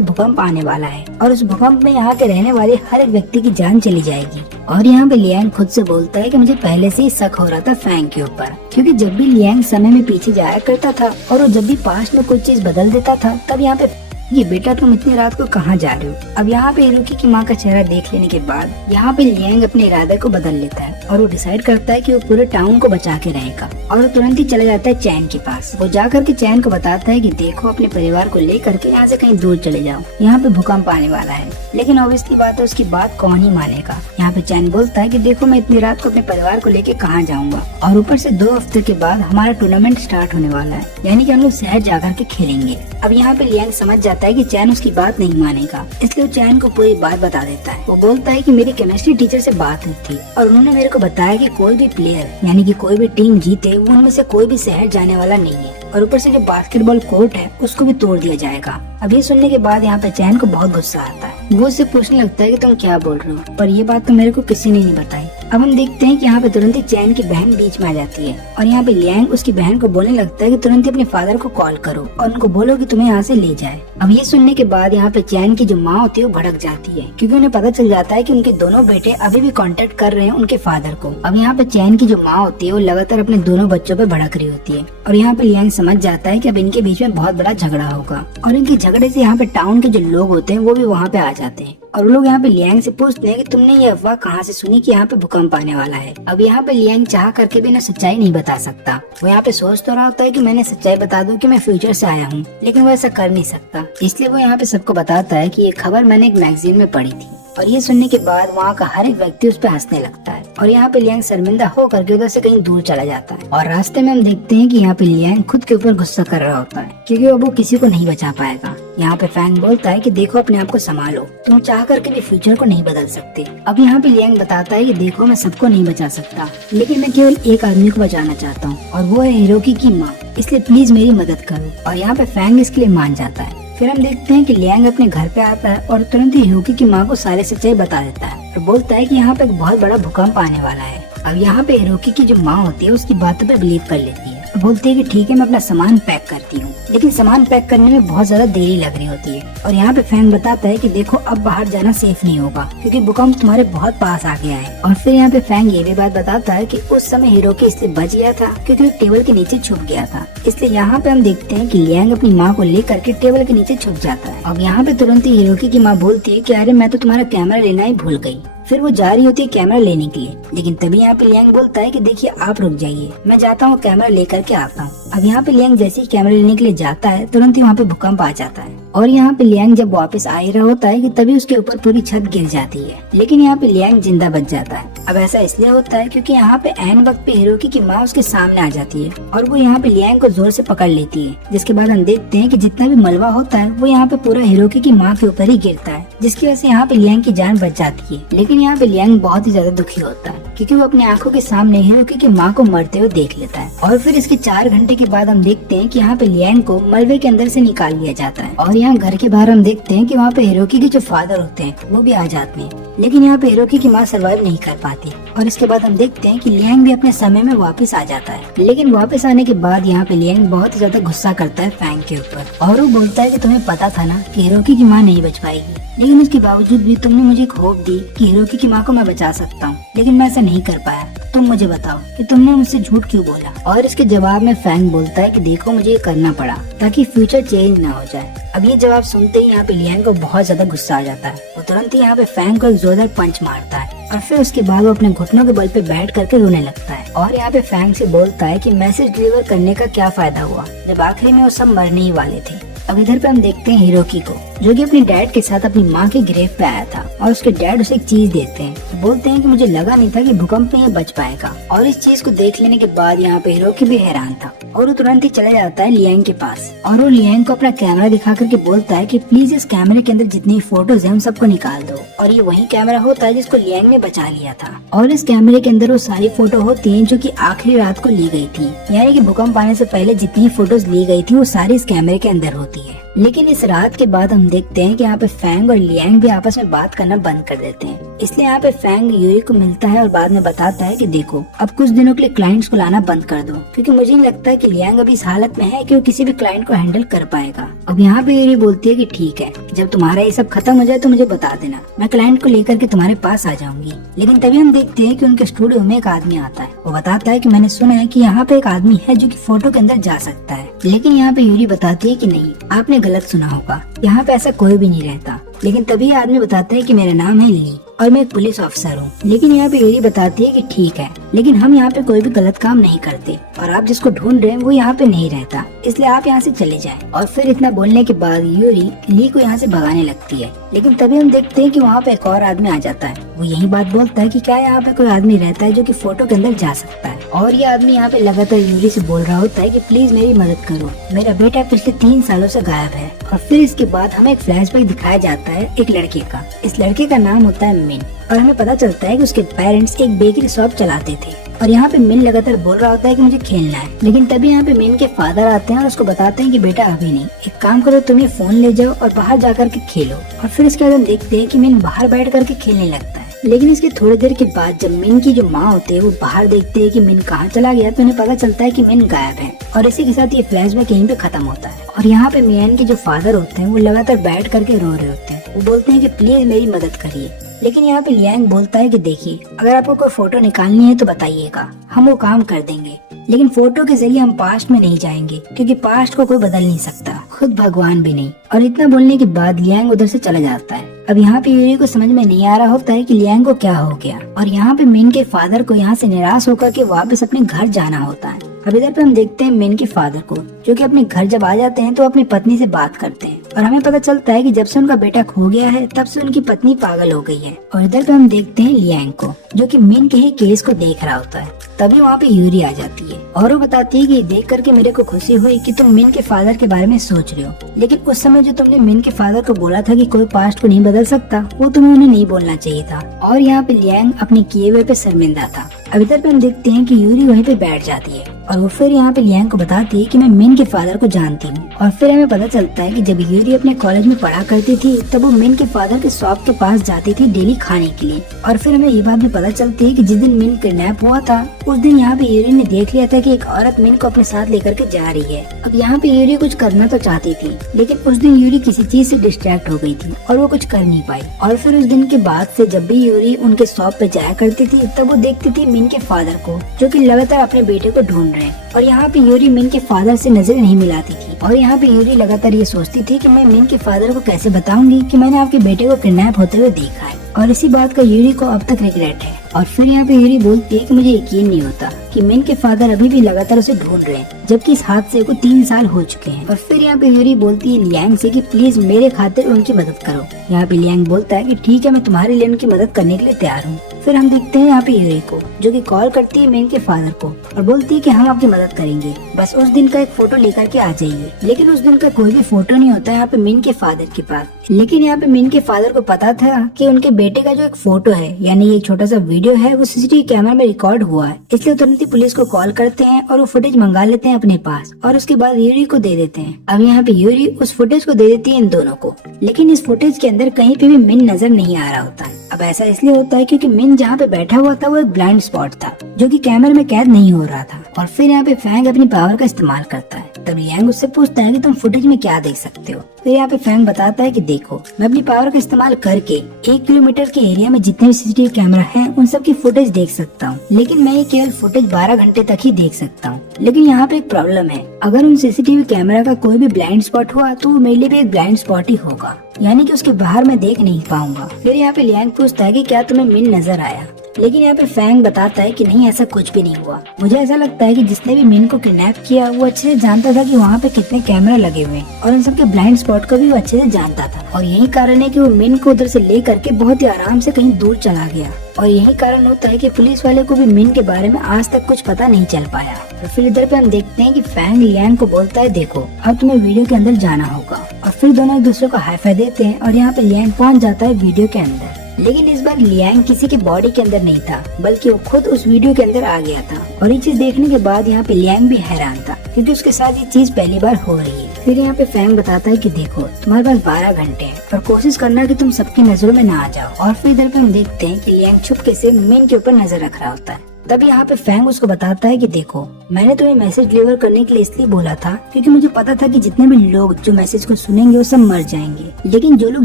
भूकंप आने वाला है और उस भूकंप में यहाँ के रहने वाले हर एक व्यक्ति की जान चली जाएगी। और यहाँ पे लियांग खुद से बोलता है कि मुझे पहले से ही शक हो रहा था फैंग के ऊपर, क्योंकि जब भी लियांग समय में पीछे जाया करता था और वो जब भी पास्ट में कुछ चीज बदल देता था तब यहाँ पे ये बेटा तुम इतनी रात को कहाँ जा रहे हो। अब यहाँ पे हिरोकी की माँ का चेहरा देख लेने के बाद यहाँ पे लियांग अपने इरादे को बदल लेता है और वो डिसाइड करता है कि वो पूरे टाउन को बचा के रहेगा। और वो तुरंत ही चला जाता है चैन के पास। वो जाकर के चैन को बताता है कि देखो अपने परिवार को लेकर के यहाँ से कहीं दूर चले जाओ, यहाँ पे भूकंप आने वाला है। लेकिन ऑब्वियसली बात है उसकी बात कौन ही मानेगा। यहाँ पे चैन बोलता है कि देखो मैं इतनी रात को अपने परिवार को लेके कहाँ जाऊंगा और ऊपर से 2 हफ्ते के बाद हमारा टूर्नामेंट स्टार्ट होने वाला है, यानी कि हम लोग शहर जाकर के खेलेंगे। अब यहाँ पे लियांग समझ जाता है कि चैन उसकी बात नहीं मानेगा, इसलिए वो चैन को पूरी बात बता देता है। वो बोलता है कि मेरी केमिस्ट्री टीचर से बात हुई थी और उन्होंने मेरे को बताया कि कोई भी प्लेयर यानी कि कोई भी टीम जीते वो उनमें से कोई भी शहर जाने वाला नहीं है और ऊपर से जो बास्केटबॉल कोर्ट है उसको भी तोड़ दिया जाएगा। अब ये सुनने के बाद यहाँ पे चैन को बहुत गुस्सा आता है। वो उससे पूछने लगता है कि तुम क्या बोल रहे हो, पर ये बात तो मेरे को किसी ने नहीं बताई। अब हम देखते हैं कि यहाँ पे तुरंत ही चैन की बहन बीच में आ जाती है और यहाँ पे लियांग उसकी बहन को बोलने लगता है कि तुरंत ही अपने फादर को कॉल करो और उनको बोलो कि तुम्हें यहाँ से ले जाए। अब ये सुनने के बाद यहाँ पे चैन की जो माँ होती है वो भड़क जाती है, क्योंकि उन्हें पता चल जाता है कि उनके दोनों बेटे अभी भी कांटेक्ट कर रहे हैं उनके फादर को। अब यहाँ पे चैन की जो माँ होती है वो लगातार अपने दोनों बच्चों पे भड़क रही होती है और यहाँ पे लियांग समझ जाता है कि अब इनके बीच में बहुत बड़ा झगड़ा होगा और इनके झगड़े से यहाँ पे टाउन के जो लोग होते हैं वो भी वहाँ पे आ जाते हैं और वो लोग यहाँ पे लियांग से पूछते हैं कि तुमने ये अफवाह कहाँ से सुनी कि यहाँ पे भूकंप आने वाला है। अब यहाँ पे लियांग चाह करके भी ना सच्चाई नहीं बता सकता। वो यहाँ पे सोच तो रहा होता है कि मैंने सच्चाई बता दूं कि मैं फ्यूचर से आया हूँ, लेकिन वो ऐसा कर नहीं सकता। इसलिए वो यहाँ पे सबको बताता है कि ये खबर मैंने एक मैगजीन में पढ़ी थी। और ये सुनने के बाद वहाँ का हर एक व्यक्ति उस पर हंसने लगता है और यहाँ पे लियांग शर्मिंदा हो करके उधर से कहीं दूर चला जाता है। और रास्ते में हम देखते हैं कि यहाँ पे लियांग खुद के ऊपर गुस्सा कर रहा होता है, क्योंकि अब वो किसी को नहीं बचा पाएगा। यहाँ पे फैंग बोलता है कि देखो अपने आप को संभालो, तुम चाह करके भी फ्यूचर को नहीं बदल सकते। अब यहाँ पे लियांग बताता है कि देखो मैं सबको नहीं बचा सकता, लेकिन मैं केवल एक आदमी को बचाना चाहता हूँ और वो है हिरोकी की माँ, इसलिए प्लीज मेरी मदद करो। और यहाँ पे फैंग इसके लिए मान जाता है। फिर हम देखते हैं कि लियांग अपने घर पे आता है और तुरंत ही हिरोकी की माँ को सारे सच्चाई बता देता है और बोलता है कि यहाँ पे एक बहुत बड़ा भूकंप आने वाला है। अब यहाँ पे हिरोकी की जो माँ होती है उसकी बातों पे बिलीव कर लेती है, बोलती है कि ठीक है मैं अपना सामान पैक करती हूँ। लेकिन सामान पैक करने में बहुत ज्यादा देरी लग रही होती है और यहाँ पे फैंग बताता है कि देखो अब बाहर जाना सेफ नहीं होगा, क्योंकि भूकंप तुम्हारे बहुत पास आ गया है। और फिर यहाँ पे फैंग ये भी बात बताता है कि उस समय हिरोकी इसलिए बच गया था क्योंकि वो टेबल के नीचे छुप गया था। इसलिए यहाँ पे हम देखते हैं कि लियांग अपनी माँ को लेकर के टेबल के नीचे छुप जाता है। अब यहाँ पे तुरंत ही हिरोकी की माँ बोलती है कि अरे मैं तो तुम्हारा कैमरा लेना ही भूल गई। फिर वो जा रही होती है कैमरा लेने के लिए, लेकिन तभी यहाँ पे लियांग बोलता है कि देखिए आप रुक जाइए, मैं जाता हूँ कैमरा लेकर के आता हूँ। अब यहाँ पे लियांग जैसे ही कैमरा लेने के लिए जाता है तुरंत ही वहाँ पे भूकंप आ जाता है और यहाँ पे लियांग जब वापस आ ही रहा होता है कि तभी उसके ऊपर पूरी छत गिर जाती है, लेकिन यहाँ पे लियांग जिंदा बच जाता है। अब ऐसा इसलिए होता है क्योंकि यहाँ पे ऐन वक्त पे हिरोकी की माँ उसके सामने आ जाती है और वो यहाँ पे लियांग को जोर से पकड़ लेती है, जिसके बाद हम देखते हैं कि जितना भी मलबा होता है वो यहाँ पे पूरा हिरोकी की माँ के ऊपर ही गिरता है, जिसकी वजह से यहाँ पे लियांग की जान बच जाती है। लेकिन यहाँ पे लियांग बहुत ही ज्यादा दुखी होता है क्योंकि वो अपनी आंखों के सामने हिरोकी की माँ को मरते हुए देख लेता है। और फिर इसके 4 घंटे के बाद हम देखते हैं कि यहाँ पे लियांग को मलबे के अंदर से निकाल लिया जाता है और यहाँ घर के बाहर हम देखते हैं कि वहाँ पे हिरोकी के जो फादर होते हैं वो भी आ जाते हैं, लेकिन यहाँ पे हिरोकी की माँ सर्वाइव नहीं कर पाती। और इसके बाद हम देखते हैं कि लियांग भी अपने समय में वापस आ जाता है, लेकिन वापस आने के बाद यहाँ पे लियांग बहुत ही ज्यादा गुस्सा करता है फैंग के ऊपर और वो बोलता है कि तुम्हें पता था ना कि हिरोकी की माँ नहीं बच पाएगी, लेकिन उसके बावजूद भी तुमने मुझे एक होप दी कि हिरोकी की माँ को मैं बचा सकता हूँ, लेकिन मैं ऐसा नहीं कर पाया। तुम मुझे बताओ कि तुमने मुझसे झूठ क्यों बोला। और इसके जवाब में फैंग बोलता है कि देखो मुझे ये करना पड़ा ताकि फ्यूचर चेंज ना हो जाए। अब ये जवाब सुनते ही यहाँ पे लियांग को बहुत ज्यादा गुस्सा आ जाता है। वो तुरंत ही यहाँ पे फैंग को एक जोरदार पंच मारता है और फिर उसके बाद वो अपने घुटनों के बल पे बैठ करके रोने लगता है और यहाँ पे फैंग से बोलता है कि मैसेज डिलीवर करने का क्या फायदा हुआ जब आखिरी में वो सब मरने ही वाले थे। अब इधर पे हम देखते हैं हिरोकी को, जो कि अपने डैड के साथ अपनी माँ के ग्रेव पे आया था और उसके डैड उसे एक चीज देते हैं। बोलते हैं कि मुझे लगा नहीं था कि भूकंप में ये बच पाएगा। और इस चीज को देख लेने के बाद यहाँ पे हिरोकी भी हैरान था और वो तुरंत ही चला जाता है लियांग के पास और वो लियांग को अपना कैमरा दिखा करके बोलता है कि प्लीज इस कैमरे के अंदर जितनी फोटोज है उन सबको निकाल दो। और ये वही कैमरा होता है जिसको लियांग ने बचा लिया था और इस कैमरे के अंदर वो सारी फोटो होती है जो कि आखिरी रात को ली गई थी, यानी कि भूकंप आने से पहले जितनी फोटोज ली गई थी वो सारी इस कैमरे के अंदर होती है। लेकिन इस रात के बाद हम देखते हैं कि यहाँ पे फैंग और लियांग भी आपस में बात करना बंद कर देते हैं। इसलिए यहाँ पे फैंग यूरी को मिलता है और बाद में बताता है कि देखो अब कुछ दिनों के लिए क्लाइंट्स को लाना बंद कर दो, क्योंकि मुझे नहीं लगता है कि लियांग अभी इस हालत में है कि वो किसी भी क्लाइंट को हैंडल कर पाएगा। अब यहाँ पे यूरी बोलती है कि ठीक है, जब तुम्हारा ये सब खत्म हो जाए तो मुझे बता देना, मैं क्लाइंट को लेकर के तुम्हारे पास आ जाऊंगी। लेकिन तभी हम देखते हैं कि उनके स्टूडियो में एक आदमी आता है। वो बताता है कि मैंने सुना है कि यहाँ पे एक आदमी है जो कि फोटो के अंदर जा सकता है। लेकिन यहाँ पे यूरी बताती है कि नहीं, आपने गलत सुना होगा, यहाँ पे ऐसा कोई भी नहीं रहता। लेकिन तभी आदमी बताता है कि मेरा नाम है ली और मैं एक पुलिस ऑफिसर हूँ। लेकिन यहाँ पे यूरी बताती है कि ठीक है, लेकिन हम यहाँ पे कोई भी गलत काम नहीं करते और आप जिसको ढूंढ रहे हैं वो यहाँ पे नहीं रहता, इसलिए आप यहाँ से चले जाएं। और फिर इतना बोलने के बाद यूरी ली को यहाँ से भगाने लगती है। लेकिन तभी हम देखते हैं कि वहाँ पे एक और आदमी आ जाता है। वो यही बात बोलता है कि क्या यहाँ पे कोई आदमी रहता है जो कि फोटो के अंदर जा सकता है। और ये आदमी यहाँ पे लगातार यूरी से बोल रहा होता है कि प्लीज मेरी मदद करो, मेरा बेटा पिछले 3 सालों से गायब है। और फिर इसके बाद हमें एक फ्लैशबैक दिखाया जाता है एक लड़के का। इस लड़के का नाम होता है मिन और हमें पता चलता है कि उसके पेरेंट्स एक बेकरी शॉप चलाते थे। और यहाँ पे मिन लगातार बोल रहा होता है कि मुझे खेलना है। लेकिन तभी यहाँ पे मिन के फादर आते हैं और उसको बताते हैं कि बेटा अभी नहीं, एक काम करो, तुम ये फोन ले जाओ और बाहर जा करके खेलो। और फिर इसके बाद हम देखते हैं कि मिन बाहर बैठ करके खेलने लगता है। लेकिन इसके थोड़ी देर के बाद जब मिन की जो माँ होते हैं वो बाहर देखते हैं कि मिन कहाँ चला गया, तो उन्हें पता चलता है कि मिन गायब है। और इसी के साथ ये फ्लैशबैक यहीं पे खत्म होता है। और यहाँ पे मियान के जो फादर होते हैं वो लगातार बैठ करके रो रहे होते हैं। वो बोलते हैं कि प्लीज मेरी मदद करिए। लेकिन यहाँ पे लियांग बोलता है कि देखिए, अगर आपको कोई फोटो निकालनी है तो बताइएगा, हम वो काम कर देंगे। लेकिन फोटो के जरिए हम पास्ट में नहीं जाएंगे, क्योंकि पास्ट को कोई बदल नहीं सकता, खुद भगवान भी नहीं। और इतना बोलने के बाद लियांग उधर से चला जाता है। अब यहाँ पे यूरी को समझ में नहीं आ रहा होता है कि लियांग को क्या हो गया। और यहाँ पे मिन के फादर को यहाँ से निराश होकर के वापस अपने घर जाना होता है। अब इधर पे हम देखते हैं मिन के फादर को, जो कि अपने घर जब आ जाते हैं तो अपनी पत्नी से बात करते हैं। और हमें पता चलता है कि जब से उनका बेटा खो गया है तब से उनकी पत्नी पागल हो गई है। और इधर पे हम देखते हैं लियांग को, जो कि मिन के ही केस को देख रहा होता है। तभी वहाँ पे यूरी आ जाती है और वो बताती है कि देख करके मेरे को खुशी हुई कि तुम मिन के फादर के बारे में सोच रहे हो, लेकिन उस समय जो तुमने मिन के फादर को बोला था कि कोई पास्ट को नहीं बदल सकता, वो तुम्हें उन्हें नहीं बोलना चाहिए था। और यहाँ पे लियांग अपने किए हुए पे शर्मिंदा था। अब इधर पे हम देखते हैं कि यूरी वहीं पे बैठ जाती है और वो फिर यहाँ पे लियांग को बताती है कि मैं मिन के फादर को जानती हूँ। और फिर हमें पता चलता है कि जब यूरी अपने कॉलेज में पढ़ा करती थी तब वो मिन के फादर के शॉप के पास जाती थी डेली खाने के लिए। और फिर हमें ये बात भी पता चलती है कि जिस दिन मिन किडनैप हुआ था उस दिन यहाँ पे यूरी ने देख लिया था कि एक औरत मिन को अपने साथ लेकर के जा रही है। अब यहाँ पे यूरी कुछ करना तो चाहती थी, लेकिन उस दिन यूरी किसी चीज से डिस्ट्रैक्ट हो गई थी और वो कुछ कर नहीं पाई। और फिर उस दिन के बाद से जब भी यूरी उनके शॉप पे जाया करती थी तब वो देखती थी मिन के फादर को, जो कि लगातार अपने बेटे को ढूंढ रहे हैं। और यहाँ पे यूरी मिन के फादर से नजर नहीं मिलाती थी। और यहाँ पे यूरी लगातार ये सोचती थी कि मैं मिन के फादर को कैसे बताऊंगी कि मैंने आपके बेटे को किडनैप होते हुए देखा है। और इसी बात का यूरी को अब तक रिग्रेट है। और फिर यहाँ पे यूरी बोलती है कि मुझे यकीन नहीं होता कि मिन के फादर अभी भी लगातार उसे ढूंढ रहे हैं, जबकि इस हादसे को 3 साल हो चुके हैं। और फिर यहाँ पे यूरी बोलती है लियांग से कि प्लीज मेरे खातिर उनकी मदद करो। यहाँ पे लियांग बोलता है कि ठीक है, मैं तुम्हारे लिए उनकी मदद करने के लिए तैयार हूँ। फिर हम देखते हैं यहाँ पे यूरी को, जो कि कॉल करती है मिन के फादर को और बोलती है कि हम आपकी मदद करेंगे, बस उस दिन का एक फोटो लेकर के आ जाइए। लेकिन उस दिन का कोई भी फोटो नहीं होता यहाँ पे मिन के फादर के पास। लेकिन यहाँ पे मिन के फादर को पता था कि उनके बेटे का जो एक फोटो है, यानी एक छोटा सा वीडियो है, वो सीसीटीवी कैमरा में रिकॉर्ड हुआ है। इसलिए तुरंत ही पुलिस को कॉल करते हैं और वो फुटेज मंगा लेते हैं अपने पास और उसके बाद यूरी को दे देते हैं। अब यहाँ पे यूरी उस फुटेज को दे देती है इन दोनों को। लेकिन इस फुटेज के अंदर कहीं पे भी मिन नजर नहीं आ रहा होता है। अब ऐसा इसलिए होता है क्योंकि मिन जहाँ पे बैठा हुआ था वो एक ब्लाइंड स्पॉट था, जो कि कैमरे में कैद नहीं हो रहा था। और फिर यहाँ पे फैंग अपनी पावर का इस्तेमाल करता है। तब लियांग उससे पूछता है कि तुम फुटेज में क्या देख सकते हो। फिर यहाँ पे फैंग बताता है कि देखो, मैं अपनी पावर का इस्तेमाल करके 1 किलोमीटर के एरिया में जितने भी सीसीटीवी कैमरा हैं उन सब की फुटेज देख सकता हूँ, लेकिन मैं ये केवल फुटेज 12 घंटे तक ही देख सकता हूँ। लेकिन यहाँ पे एक प्रॉब्लम है, अगर उन सीसीटीवी कैमरा का कोई भी ब्लाइंड स्पॉट हुआ तो वो मेरे लिए भी एक ब्लाइंड स्पॉट ही होगा, यानी कि उसके बाहर मैं देख नहीं पाऊंगा। फिर यहाँ पे लियांग पूछता है कि क्या तुम्हें मिन नजर आया, लेकिन यहाँ पे फैंग बताता है कि नहीं, ऐसा कुछ भी नहीं हुआ। मुझे ऐसा लगता है कि जिसने भी मिन को किडनैप किया वो अच्छे से जानता था कि वहाँ पे कितने कैमरे लगे हुए हैं और उन सबके ब्लाइंड स्पॉट को भी वो अच्छे से जानता था, और यही कारण है कि वो मिन को उधर से ले करके बहुत ही आराम से कहीं दूर चला गया। और यही कारण होता है कि पुलिस वाले को भी मिन के बारे में आज तक कुछ पता नहीं चल पाया। तो फिर इधर पे हम देखते हैं कि फैंग लियांग को बोलता है, देखो अब तुम्हें वीडियो के अंदर जाना होगा। और फिर दोनों एक दूसरे को हाई फाई देते हैं और यहाँ पे लियांग पहुँच जाता है वीडियो के अंदर। लेकिन इस बार लियांग किसी के बॉडी के अंदर नहीं था, बल्कि वो खुद उस वीडियो के अंदर आ गया था। और ये चीज देखने के बाद यहाँ पे लियांग भी हैरान था, क्योंकि उसके साथ ये चीज पहली बार हो रही है। फिर यहाँ पे फैंग बताता है कि देखो तुम्हारे पास 12 घंटे हैं और कोशिश करना कि तुम सबकी नजरों में ना आ जाओ। और फिर इधर पे हम देखते हैं कि लियांग छुपके से मिन के ऊपर नजर रख रहा होता है। तभी यहाँ पे फैंग उसको बताता है कि देखो मैंने तुम्हें मैसेज डिलीवर करने के लिए इसलिए बोला था क्योंकि मुझे पता था कि जितने भी लोग जो मैसेज को सुनेंगे वो सब मर जाएंगे, लेकिन जो लोग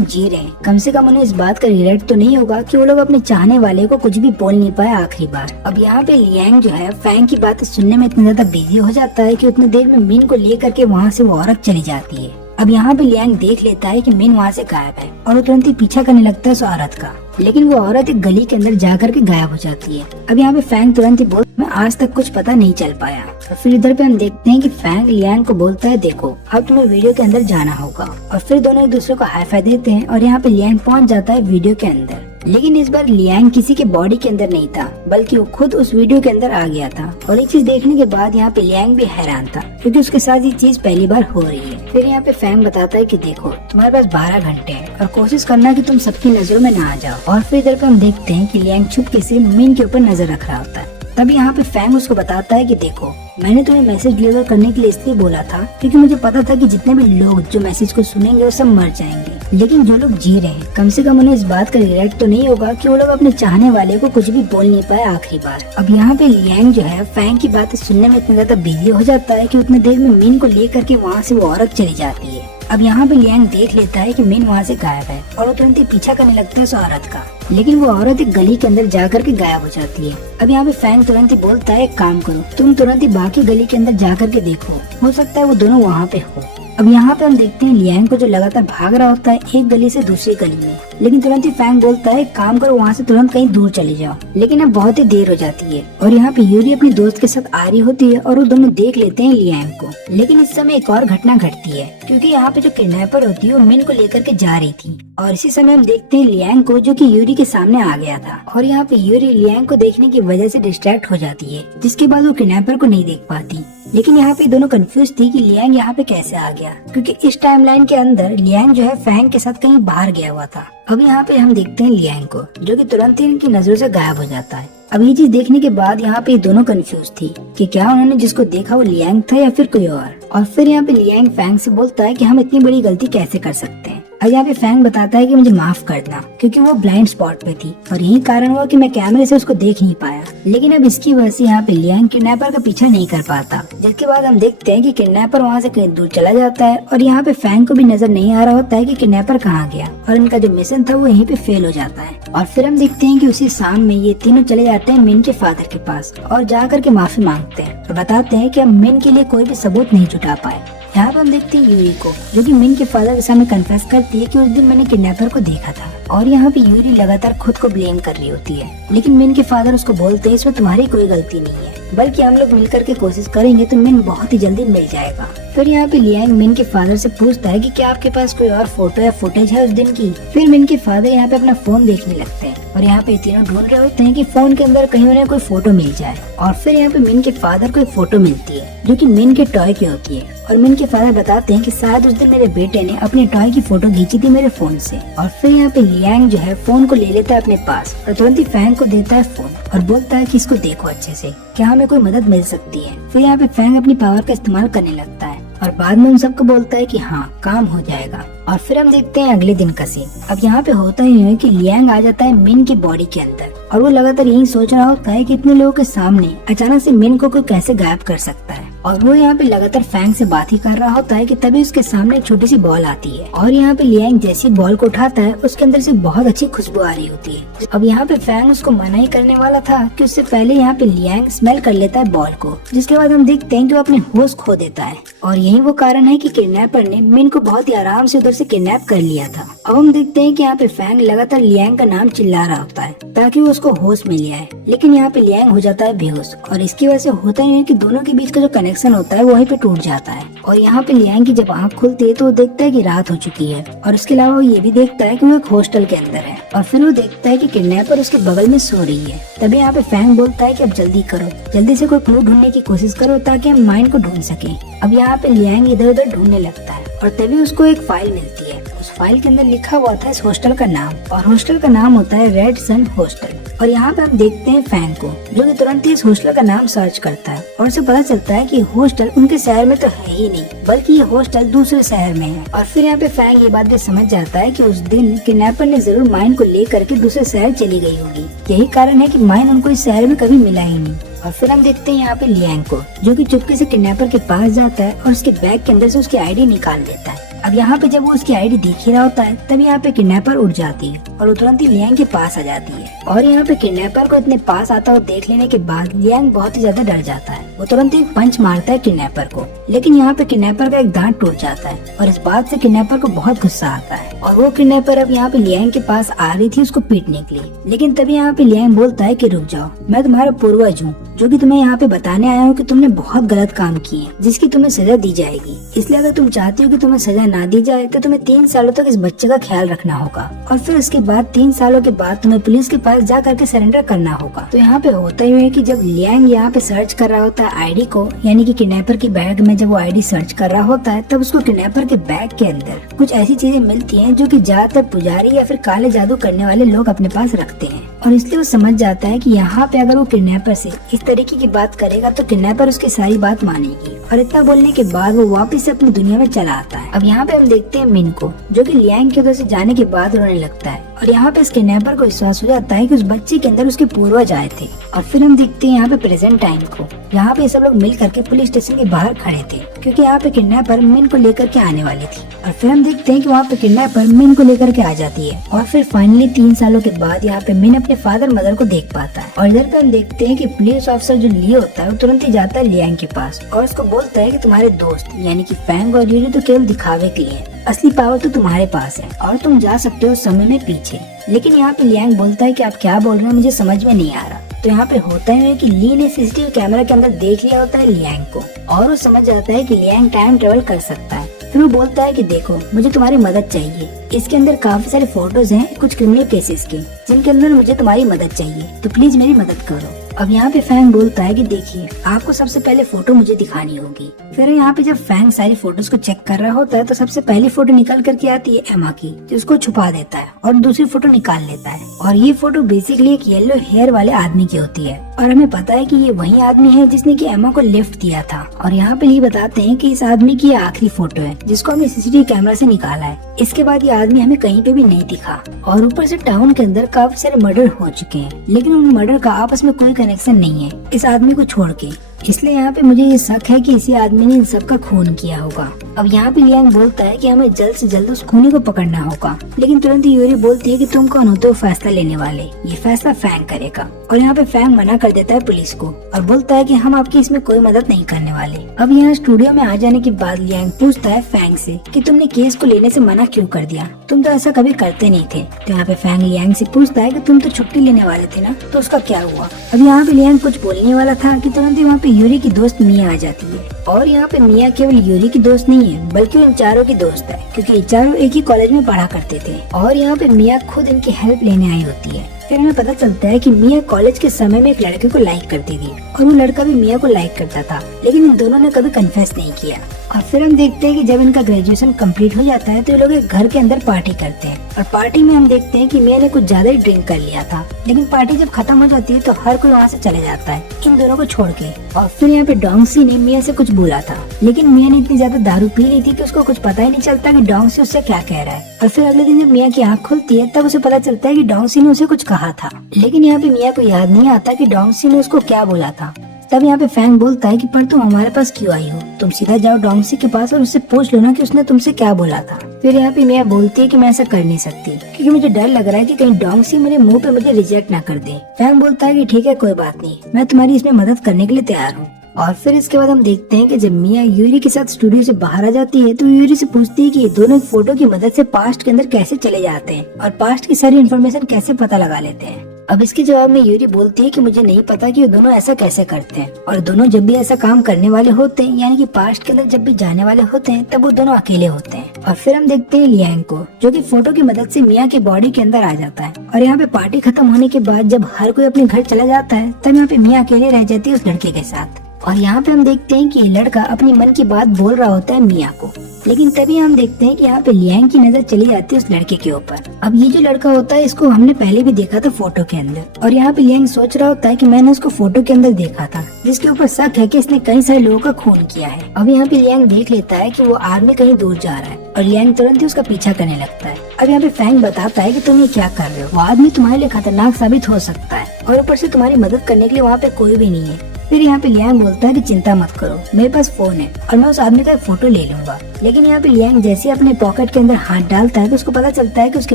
जी रहे हैं कम से कम उन्हें इस बात का रिग्रेट तो नहीं होगा कि वो लोग अपने चाहने वाले को कुछ भी बोल नहीं पाए आखिरी बार। अब यहाँ पे लियांग जो है फैंग की बातें सुनने में इतना ज्यादा बिजी हो जाता है कि उतनी देर में मिन को लेकर के वहाँ से वो औरत चली जाती है। अब यहाँ पे लियांग देख लेता है कि मिन वहाँ से गायब है और वो तुरंत ही पीछा करने लगता है उस औरत का, लेकिन वो औरत एक गली के अंदर जाकर के गायब हो जाती है। अब यहाँ पे फैंग तुरंत ही बोल मैं आज तक कुछ पता नहीं चल पाया। और फिर इधर पे हम देखते हैं कि फैंग लियांग को बोलता है, देखो अब तुम्हें वीडियो के अंदर जाना होगा। और फिर दोनों एक दूसरे को हाई फाई देते हैं और यहाँ पे लियांग पहुँच जाता है वीडियो के अंदर। लेकिन इस बार लियांग किसी के बॉडी के अंदर नहीं था, बल्कि वो खुद उस वीडियो के अंदर आ गया था। और एक चीज देखने के बाद यहाँ पे लियांग भी हैरान था, क्योंकि उसके साथ ये चीज पहली बार हो रही है। फिर यहाँ पे फैंग बताता है कि देखो तुम्हारे पास 12 घंटे हैं और कोशिश करना कि तुम सबकी नजरों में ना आ जाओ। और फिर इधर पे हम देखते हैं कि लियांग छुपके से मिन के ऊपर नजर रख रहा होता है। तभी यहाँ पे फैंग उसको बताता है कि देखो मैंने तुम्हें मैसेज डिलीवर करने के लिए इसलिए बोला था क्योंकि मुझे पता था कि जितने भी लोग जो मैसेज को सुनेंगे वो सब मर जाएंगे, लेकिन जो लोग जी रहे हैं कम से कम उन्हें इस बात का रिग्रेट तो नहीं होगा कि वो लोग अपने चाहने वाले को कुछ भी बोल नहीं पाए आखिरी बार। अब यहाँ पे लियांग जो है फैंग की बातें सुनने में इतना ज्यादा बिजी हो जाता है कि उतनी देर में मिन को लेकर के वहाँ से वो औरत चली जाती है। अब यहाँ पे लियांग देख लेता है कि मिन वहाँ से गायब है और वो तुरंत ही पीछा करने लगता है उस औरत का, लेकिन वो औरत एक गली के अंदर जाकर के गायब हो जाती है। अब यहाँ पे फैंग तुरंत ही बोलता है, एक काम करो तुम तुरंत ही बाकी गली के अंदर जाकर के देखो, हो सकता है वो दोनों वहाँ पे हो। अब यहाँ पे हम देखते हैं लियांग को जो लगातार भाग रहा होता है एक गली से दूसरी गली में, लेकिन तुरंत ही फैंग बोलता है काम करो वहाँ से तुरंत कहीं दूर चले जाओ। लेकिन अब बहुत ही देर हो जाती है और यहाँ पे यूरी अपनी दोस्त के साथ आ रही होती है और वो दोनों देख लेते हैं लियांग को। लेकिन इस समय एक और घटना घटती है, क्योंकि यहाँ पे जो किडनैपर होती है वो मिन को लेकर के जा रही थी और इसी समय हम देखते हैं लियांग को जो कि यूरी के सामने आ गया था। और यहाँ पे यूरी लियांग को देखने की वजह से डिस्ट्रैक्ट हो जाती है, जिसके बाद वो किडनैपर को नहीं देख पाती। लेकिन यहाँ पे दोनों कंफ्यूज थी कि लियांग यहाँ पे कैसे आ गया, क्योंकि इस टाइमलाइन के अंदर लियांग जो है फैंग के साथ कहीं बाहर गया हुआ था। अब यहाँ पे हम देखते हैं लियांग को जो कि तुरंत ही इनकी नजरों से गायब हो जाता है। अब ये चीज देखने के बाद यहाँ पे दोनों कंफ्यूज थी कि क्या उन्होंने जिसको देखा वो लियांग था या फिर कोई और फिर यहाँ पे लियांग फैंग से बोलता है कि हम इतनी बड़ी गलती कैसे कर सकते हैं। अब यहाँ पे फैंग बताता है कि मुझे माफ कर देना क्योंकि वो ब्लाइंड स्पॉट पे थी और यही कारण हुआ कि मैं कैमरे से उसको देख नहीं पाया। लेकिन अब इसकी वजह से यहाँ पे लियांग किडनैपर का पीछा नहीं कर पाता, जिसके बाद हम देखते हैं कि किडनैपर वहाँ से कहीं दूर चला जाता है और यहाँ पे फैंग को भी नजर नहीं आ रहा होता है कि किडनैपर कहाँ गया और इनका जो मिशन था वो यहीं पे फेल हो जाता है। और फिर हम देखते हैं कि उसी शाम में ये तीनों चले जाते हैं मिन के फादर के पास और जा करके माफी मांगते हैं और बताते हैं कि हम मिन के लिए कोई भी सबूत नहीं जुटा पाए। यहाँ पे हम देखते हैं यूरी को जो कि मिन के फादर के सामने कन्फेस करती है कि उस दिन मैंने किडनैपर को देखा था। और यहाँ पे यूरी लगातार खुद को ब्लेम कर रही होती है, लेकिन मिन के फादर उसको बोलते हैं इसमें तुम्हारी कोई गलती नहीं है, बल्कि हम लोग मिलकर के कोशिश करेंगे तो मिन बहुत ही जल्दी मिल जाएगा। फिर यहाँ पे लियांग मिन के फादर से पूछता है कि क्या आपके पास कोई और फोटो या फुटेज है उस दिन की। फिर मिन के फादर यहाँ पे अपना फोन देखने लगते हैं और यहाँ पे तीनों ढूंढ रहे होते हैं कि फोन के अंदर कहीं उन्हें कोई फोटो मिल जाए। और फिर यहाँ पे मिन के फादर को एक फोटो मिलती है जो कि मिन के टॉय की होती है और मिन के फादर बताते हैं कि शायद उस दिन मेरे बेटे ने अपने टॉय की फोटो खींची थी मेरे फोन से। और फिर यहाँ पे लियांग जो है फोन को ले लेता है अपने पास और तुरंत ही फैंग को देता है फोन और बोलता है कि इसको देखो अच्छे से, क्या हमें कोई मदद मिल सकती है। फिर यहाँ पे फैंग अपनी पावर का इस्तेमाल करने लगता है और बाद में उन सबको बोलता है कि हाँ काम हो जाएगा। और फिर हम देखते हैं अगले दिन का सीन। अब यहाँ पे होता ही है कि लियांग आ जाता है मिन की बॉडी के अंदर और वो लगातार यही सोच रहा होता है कि इतने लोगों के सामने अचानक से मिन को कोई कैसे गायब कर सकता है। और वो यहाँ पे लगातार फैंग से बात ही कर रहा होता है कि तभी उसके सामने एक छोटी सी बॉल आती है और यहाँ पे लियांग जैसी बॉल को उठाता है उसके अंदर से बहुत अच्छी खुशबू आ रही होती है। अब यहाँ पे फैंग उसको मना ही करने वाला था कि उससे पहले यहाँ पे लियांग स्मेल कर लेता है बॉल को, जिसके बाद हम देखते हैं कि वो अपने होश खो देता है और यही वो कारण है कि किडनैपर ने मिन को बहुत ही आराम से उधर से किडनैप कर लिया था। अब हम देखते हैं कि यहाँ पे फैंग लगातार लियांग का नाम चिल्ला रहा होता है ताकि वो उसको होश मिल जाए, लेकिन यहाँ पे लियांग हो जाता है बेहोश और इसकी वजह से होता ही है कि दोनों के बीच का जो कनेक्शन होता है वो वहीं पे टूट जाता है। और यहाँ पे लियांग की जब आँख खुलती है तो वो देखता है कि रात हो चुकी है और उसके अलावा वो ये भी देखता है कि वो एक हॉस्टल के अंदर है और फिर वो देखता है कि किडनैपर उसके बगल में सो रही है। तभी यहाँ पे फैंग बोलता है कि अब जल्दी करो, जल्दी से कोई क्लू ढूंढने की कोशिश करो ताकि हम माइंड को ढूंढ सके। अब यहाँ पे लियांग इधर उधर ढूंढने लगता है और तभी उसको एक फाइल मिलती है। उस फाइल के अंदर लिखा हुआ था इस हॉस्टल का नाम और हॉस्टल का नाम होता है रेड सन हॉस्टल। और यहाँ पे हम देखते हैं फैंग को जो कि तुरंत ही इस हॉस्टल का नाम सर्च करता है और उसे पता चलता है कि हॉस्टल उनके शहर में तो है ही नहीं बल्कि ये हॉस्टल दूसरे शहर में है। और फिर यहाँ पे फैंग ये बात भी समझ जाता है कि उस दिन किडनैपर ने जरूर माइन को ले करके दूसरे शहर चली गई होगी, यही कारण है कि माइन उनको इस शहर में कभी मिला ही नहीं। और फिर हम देखते हैं यहाँ पे लियांग को जो कि चुपके से किडनैपर के पास जाता है और उसके बैग के अंदर से उसकी आईडी निकाल देता है। अब यहाँ पे जब वो उसकी आईडी देख ही रहा होता है तब यहाँ पे किडनैपर उठ जाती है और वो तुरंत ही लियांग के पास आ जाती है और यहाँ पे किडनैपर को इतने पास आता हुआ देख लेने के बाद लियांग बहुत ही ज्यादा डर जाता है। वो तुरंत ही पंच मारता है किडनैपर को, लेकिन यहाँ पे किडनैपर का एक दांत टूट जाता है और इस बात से किडनैपर को बहुत गुस्सा आता है और वो किडनैपर अब यहाँ पे लियांग के पास आ रही थी उसको पीटने के लिए। लेकिन तभी यहाँ पे लियांग बोलता है कि रुक जाओ, मैं तुम्हारा पूर्वज हूँ जो कि तुम्हें यहाँ पे बताने आया हूँ कि तुमने बहुत गलत काम किए जिसकी तुम्हें सजा दी जाएगी, इसलिए अगर तुम चाहती हो कि तुम्हें सजा ना दी जाए तो तुम्हें 3 सालों तक इस बच्चे का ख्याल रखना होगा और फिर उसके बाद 3 सालों के बाद तुम्हें पुलिस के पास जा करके सरेंडर करना होगा। तो यहाँ पे होता ही है कि जब लियांग यहाँ पे सर्च कर रहा होता है आईडी को, यानी कि किडनैपर की बैग में जब वो आईडी सर्च कर रहा होता है तब उसको किडनैपर के बैग के अंदर कुछ ऐसी चीजें मिलती हैं जो कि ज्यादातर पुजारी या फिर काले जादू करने वाले लोग अपने पास रखते हैं और इसलिए वो समझ जाता है कि यहाँ पे अगर वो किडनैपर से इस तरीके की बात करेगा तो किडनैपर उसकी सारी बात मानेगी। और इतना बोलने के बाद वो वापस से अपनी दुनिया में चला आता है। अब यहाँ पे हम देखते हैं मिन को जो कि लियांग के उधर से जाने के बाद रोने लगता है और यहाँ पे इस किडनैपर को विश्वास हो जाता है कि उस बच्चे के अंदर उसके पूर्वज आए थे। और फिर हम देखते हैं यहाँ पे प्रेजेंट टाइम को, यहाँ पे सब लोग मिल करके पुलिस स्टेशन के बाहर खड़े थे क्योंकि यहाँ पे किडनैपर मिन को लेकर के आने वाली थी। और फिर हम देखते हैं कि वहाँ पे किडनैपर मिन को लेकर के आ जाती है और फिर फाइनली 3 सालों के बाद यहाँ पे मिन अपने फादर मदर को देख पाता है। और इधर पे हम देखते हैं कि पुलिस ऑफिसर जो ली होता है वो तुरंत ही जाता है लियांग के पास और उसको बोलता है कि तुम्हारे दोस्त यानी कि फैंग और यूरी तो केवल दिखावे के लिए, असली पावर तो तुम्हारे पास है और तुम जा सकते हो समय में पीछे। लेकिन यहाँ पे लियांग बोलता है कि आप क्या बोल रहे हैं, मुझे समझ में नहीं आ रहा। तो यहाँ पे होता है कि ली ने सीसीटीवी कैमरा के अंदर देख लिया होता है लियांग को और वो समझ जाता है कि लियांग टाइम ट्रेवल कर सकता है। फिर वो बोलता है कि देखो मुझे तुम्हारी मदद चाहिए, इसके अंदर काफी सारे फोटोज हैं कुछ क्रिमिनल केसेस के जिनके अंदर मुझे तुम्हारी मदद चाहिए, तो प्लीज मेरी मदद करो। अब यहाँ पे फैंग बोलता है कि देखिए आपको सबसे पहले फोटो मुझे दिखानी होगी। फिर यहाँ पे जब फैंग सारी फोटोज को चेक कर रहा होता है तो सबसे पहली फोटो निकल करके आती है एमा की, जो उसको छुपा देता है और दूसरी फोटो निकाल लेता है और ये फोटो बेसिकली एक येलो हेयर वाले आदमी की होती है और हमें पता है कि ये वही आदमी है जिसने की एमा को लिफ्ट दिया था। और यहाँ पे ये बताते हैं कि इस आदमी की आखिरी फोटो है जिसको हमने सीसीटीवी कैमरा से निकाला है। इसके बाद ये आदमी हमें कहीं पे भी नहीं दिखा और ऊपर से टाउन के अंदर काफी सारे मर्डर हो चुके हैं, लेकिन उन मर्डर का आपस में कोई कनेक्शन नहीं है इस आदमी को छोड़ के, इसलिए यहाँ पे मुझे ये शक है कि इसी आदमी ने इन सबका खून किया होगा। अब यहाँ पे लियांग बोलता है कि हमें जल्द से जल्द उस खूनी को पकड़ना होगा, लेकिन तुरंत ही यूरी बोलती है कि तुम कौन होते हो फैसला लेने वाले, ये फैसला फैंग करेगा। और यहाँ पे फैंग मना कर देता है पुलिस को और बोलता है कि हम आपकी इसमें कोई मदद नहीं करने वाले। अब यहाँ स्टूडियो में आ जाने के बाद लियांग पूछता है फैंग से कि तुमने केस को लेने से मना क्यों कर दिया, तुम तो ऐसा कभी करते नहीं थे। तो यहाँ पे फैंग लियांग से पूछता है कि तुम तो छुट्टी लेने वाले थे ना, तो उसका क्या हुआ। अब यहाँ पे लियांग कुछ बोलने वाला था कि तुरंत ही वहाँ पे यूरी की दोस्त मिया आ जाती है और यहाँ पे मिया केवल यूरी की दोस्त नहीं है बल्कि इन चारों की दोस्त है क्योंकि ये चारों एक ही कॉलेज में पढ़ा करते थे। और यहाँ पे मिया खुद इनकी हेल्प लेने आई होती है। फिर हमें पता चलता है कि मिया कॉलेज के समय में एक लड़के को लाइक करती थी और वो लड़का भी मिया को लाइक करता था, लेकिन इन दोनों ने कभी कन्फेस नहीं किया। और फिर हम देखते हैं कि जब इनका ग्रेजुएशन कंप्लीट हो जाता है तो ये लोग एक घर के अंदर पार्टी करते हैं और पार्टी में हम देखते हैं कि मिया ने कुछ ज्यादा ही ड्रिंक कर लिया था, लेकिन पार्टी जब खत्म हो जाती है तो हर कोई वहाँ से चले जाता है इन दोनों को छोड़ के। और फिर यहाँ पे डोंगसी ने मिया से कुछ बोला था, लेकिन मिया ने इतनी ज्यादा दारू पी ली थी कि उसको कुछ पता ही नहीं चलता कि डोंगसी उससे क्या कह रहा है। और फिर अगले दिन जब मिया की आँख खुलती है तब उसे पता चलता है कि डोंगसी ने उसे कुछ कहा था, लेकिन यहाँ पे मिया को याद नहीं आता कि डोंगसी ने उसको क्या बोला था। तब यहाँ पे फैंग बोलता है कि पर तुम हमारे पास क्यों आई हो, तुम सीधा जाओ डोंगसी के पास और उससे पूछ लो ना कि उसने तुमसे क्या बोला था। फिर यहाँ पे मिया बोलती है कि मैं ऐसा कर नहीं सकती क्योंकि मुझे डर लग रहा है कि कहीं डोंगसी मेरे मुंह पे मुझे रिजेक्ट ना कर दे। फैंग बोलता है कि ठीक है कोई बात नहीं, मैं तुम्हारी इसमें मदद करने के लिए तैयार हूँ। और फिर इसके बाद हम देखते हैं कि जब मिया यूरी के साथ स्टूडियो से बाहर आ जाती है तो यूरी से पूछती है कि ये दोनों फोटो की मदद से पास्ट के अंदर कैसे चले जाते हैं और पास्ट की सारी इन्फॉर्मेशन कैसे पता लगा लेते हैं। अब इसके जवाब में यूरी बोलती है कि मुझे नहीं पता कि ये दोनों ऐसा कैसे करते हैं, और दोनों जब भी ऐसा काम करने वाले होते हैं यानी कि पास्ट के अंदर जब भी जाने वाले होते हैं तब वो दोनों अकेले होते हैं। और फिर हम देखते हैं लियांग को जो कि फोटो की मदद से मिया के बॉडी के अंदर आ जाता है। और यहाँ पे पार्टी खत्म होने के बाद जब हर कोई अपने घर चला जाता है तब यहाँ पे मिया अकेले रह जाती है उस लड़के के साथ। और यहाँ पे हम देखते हैं कि ये लड़का अपनी मन की बात बोल रहा होता है मिया को, लेकिन तभी हम देखते हैं कि यहाँ पे लियांग की नजर चली जाती है उस लड़के के ऊपर। अब ये जो लड़का होता है इसको हमने पहले भी देखा था फोटो के अंदर, और यहाँ पे लियांग सोच रहा होता है कि मैंने उसको फोटो के अंदर देखा था, जिसके ऊपर शक है कि इसने कई सारे लोगों का खून किया है। अब यहाँ पे लियांग देख लेता है कि वो आदमी कहीं दूर जा रहा है और लियांग तुरंत ही उसका पीछा करने लगता है। अब यहाँ पे फैंग बताता है कि तुम ये क्या कर रहे हो, वो आदमी तुम्हारे लिए खतरनाक साबित हो सकता है और ऊपर से तुम्हारी मदद करने के लिए वहाँ पे कोई भी नहीं है। फिर यहाँ पे लियांग बोलता है कि चिंता मत करो, मेरे पास फोन है और मैं उस आदमी का फोटो ले लूंगा। लेकिन यहाँ पे लियांग जैसे ही अपने पॉकेट के अंदर हाथ डालता है तो उसको पता चलता है कि उसके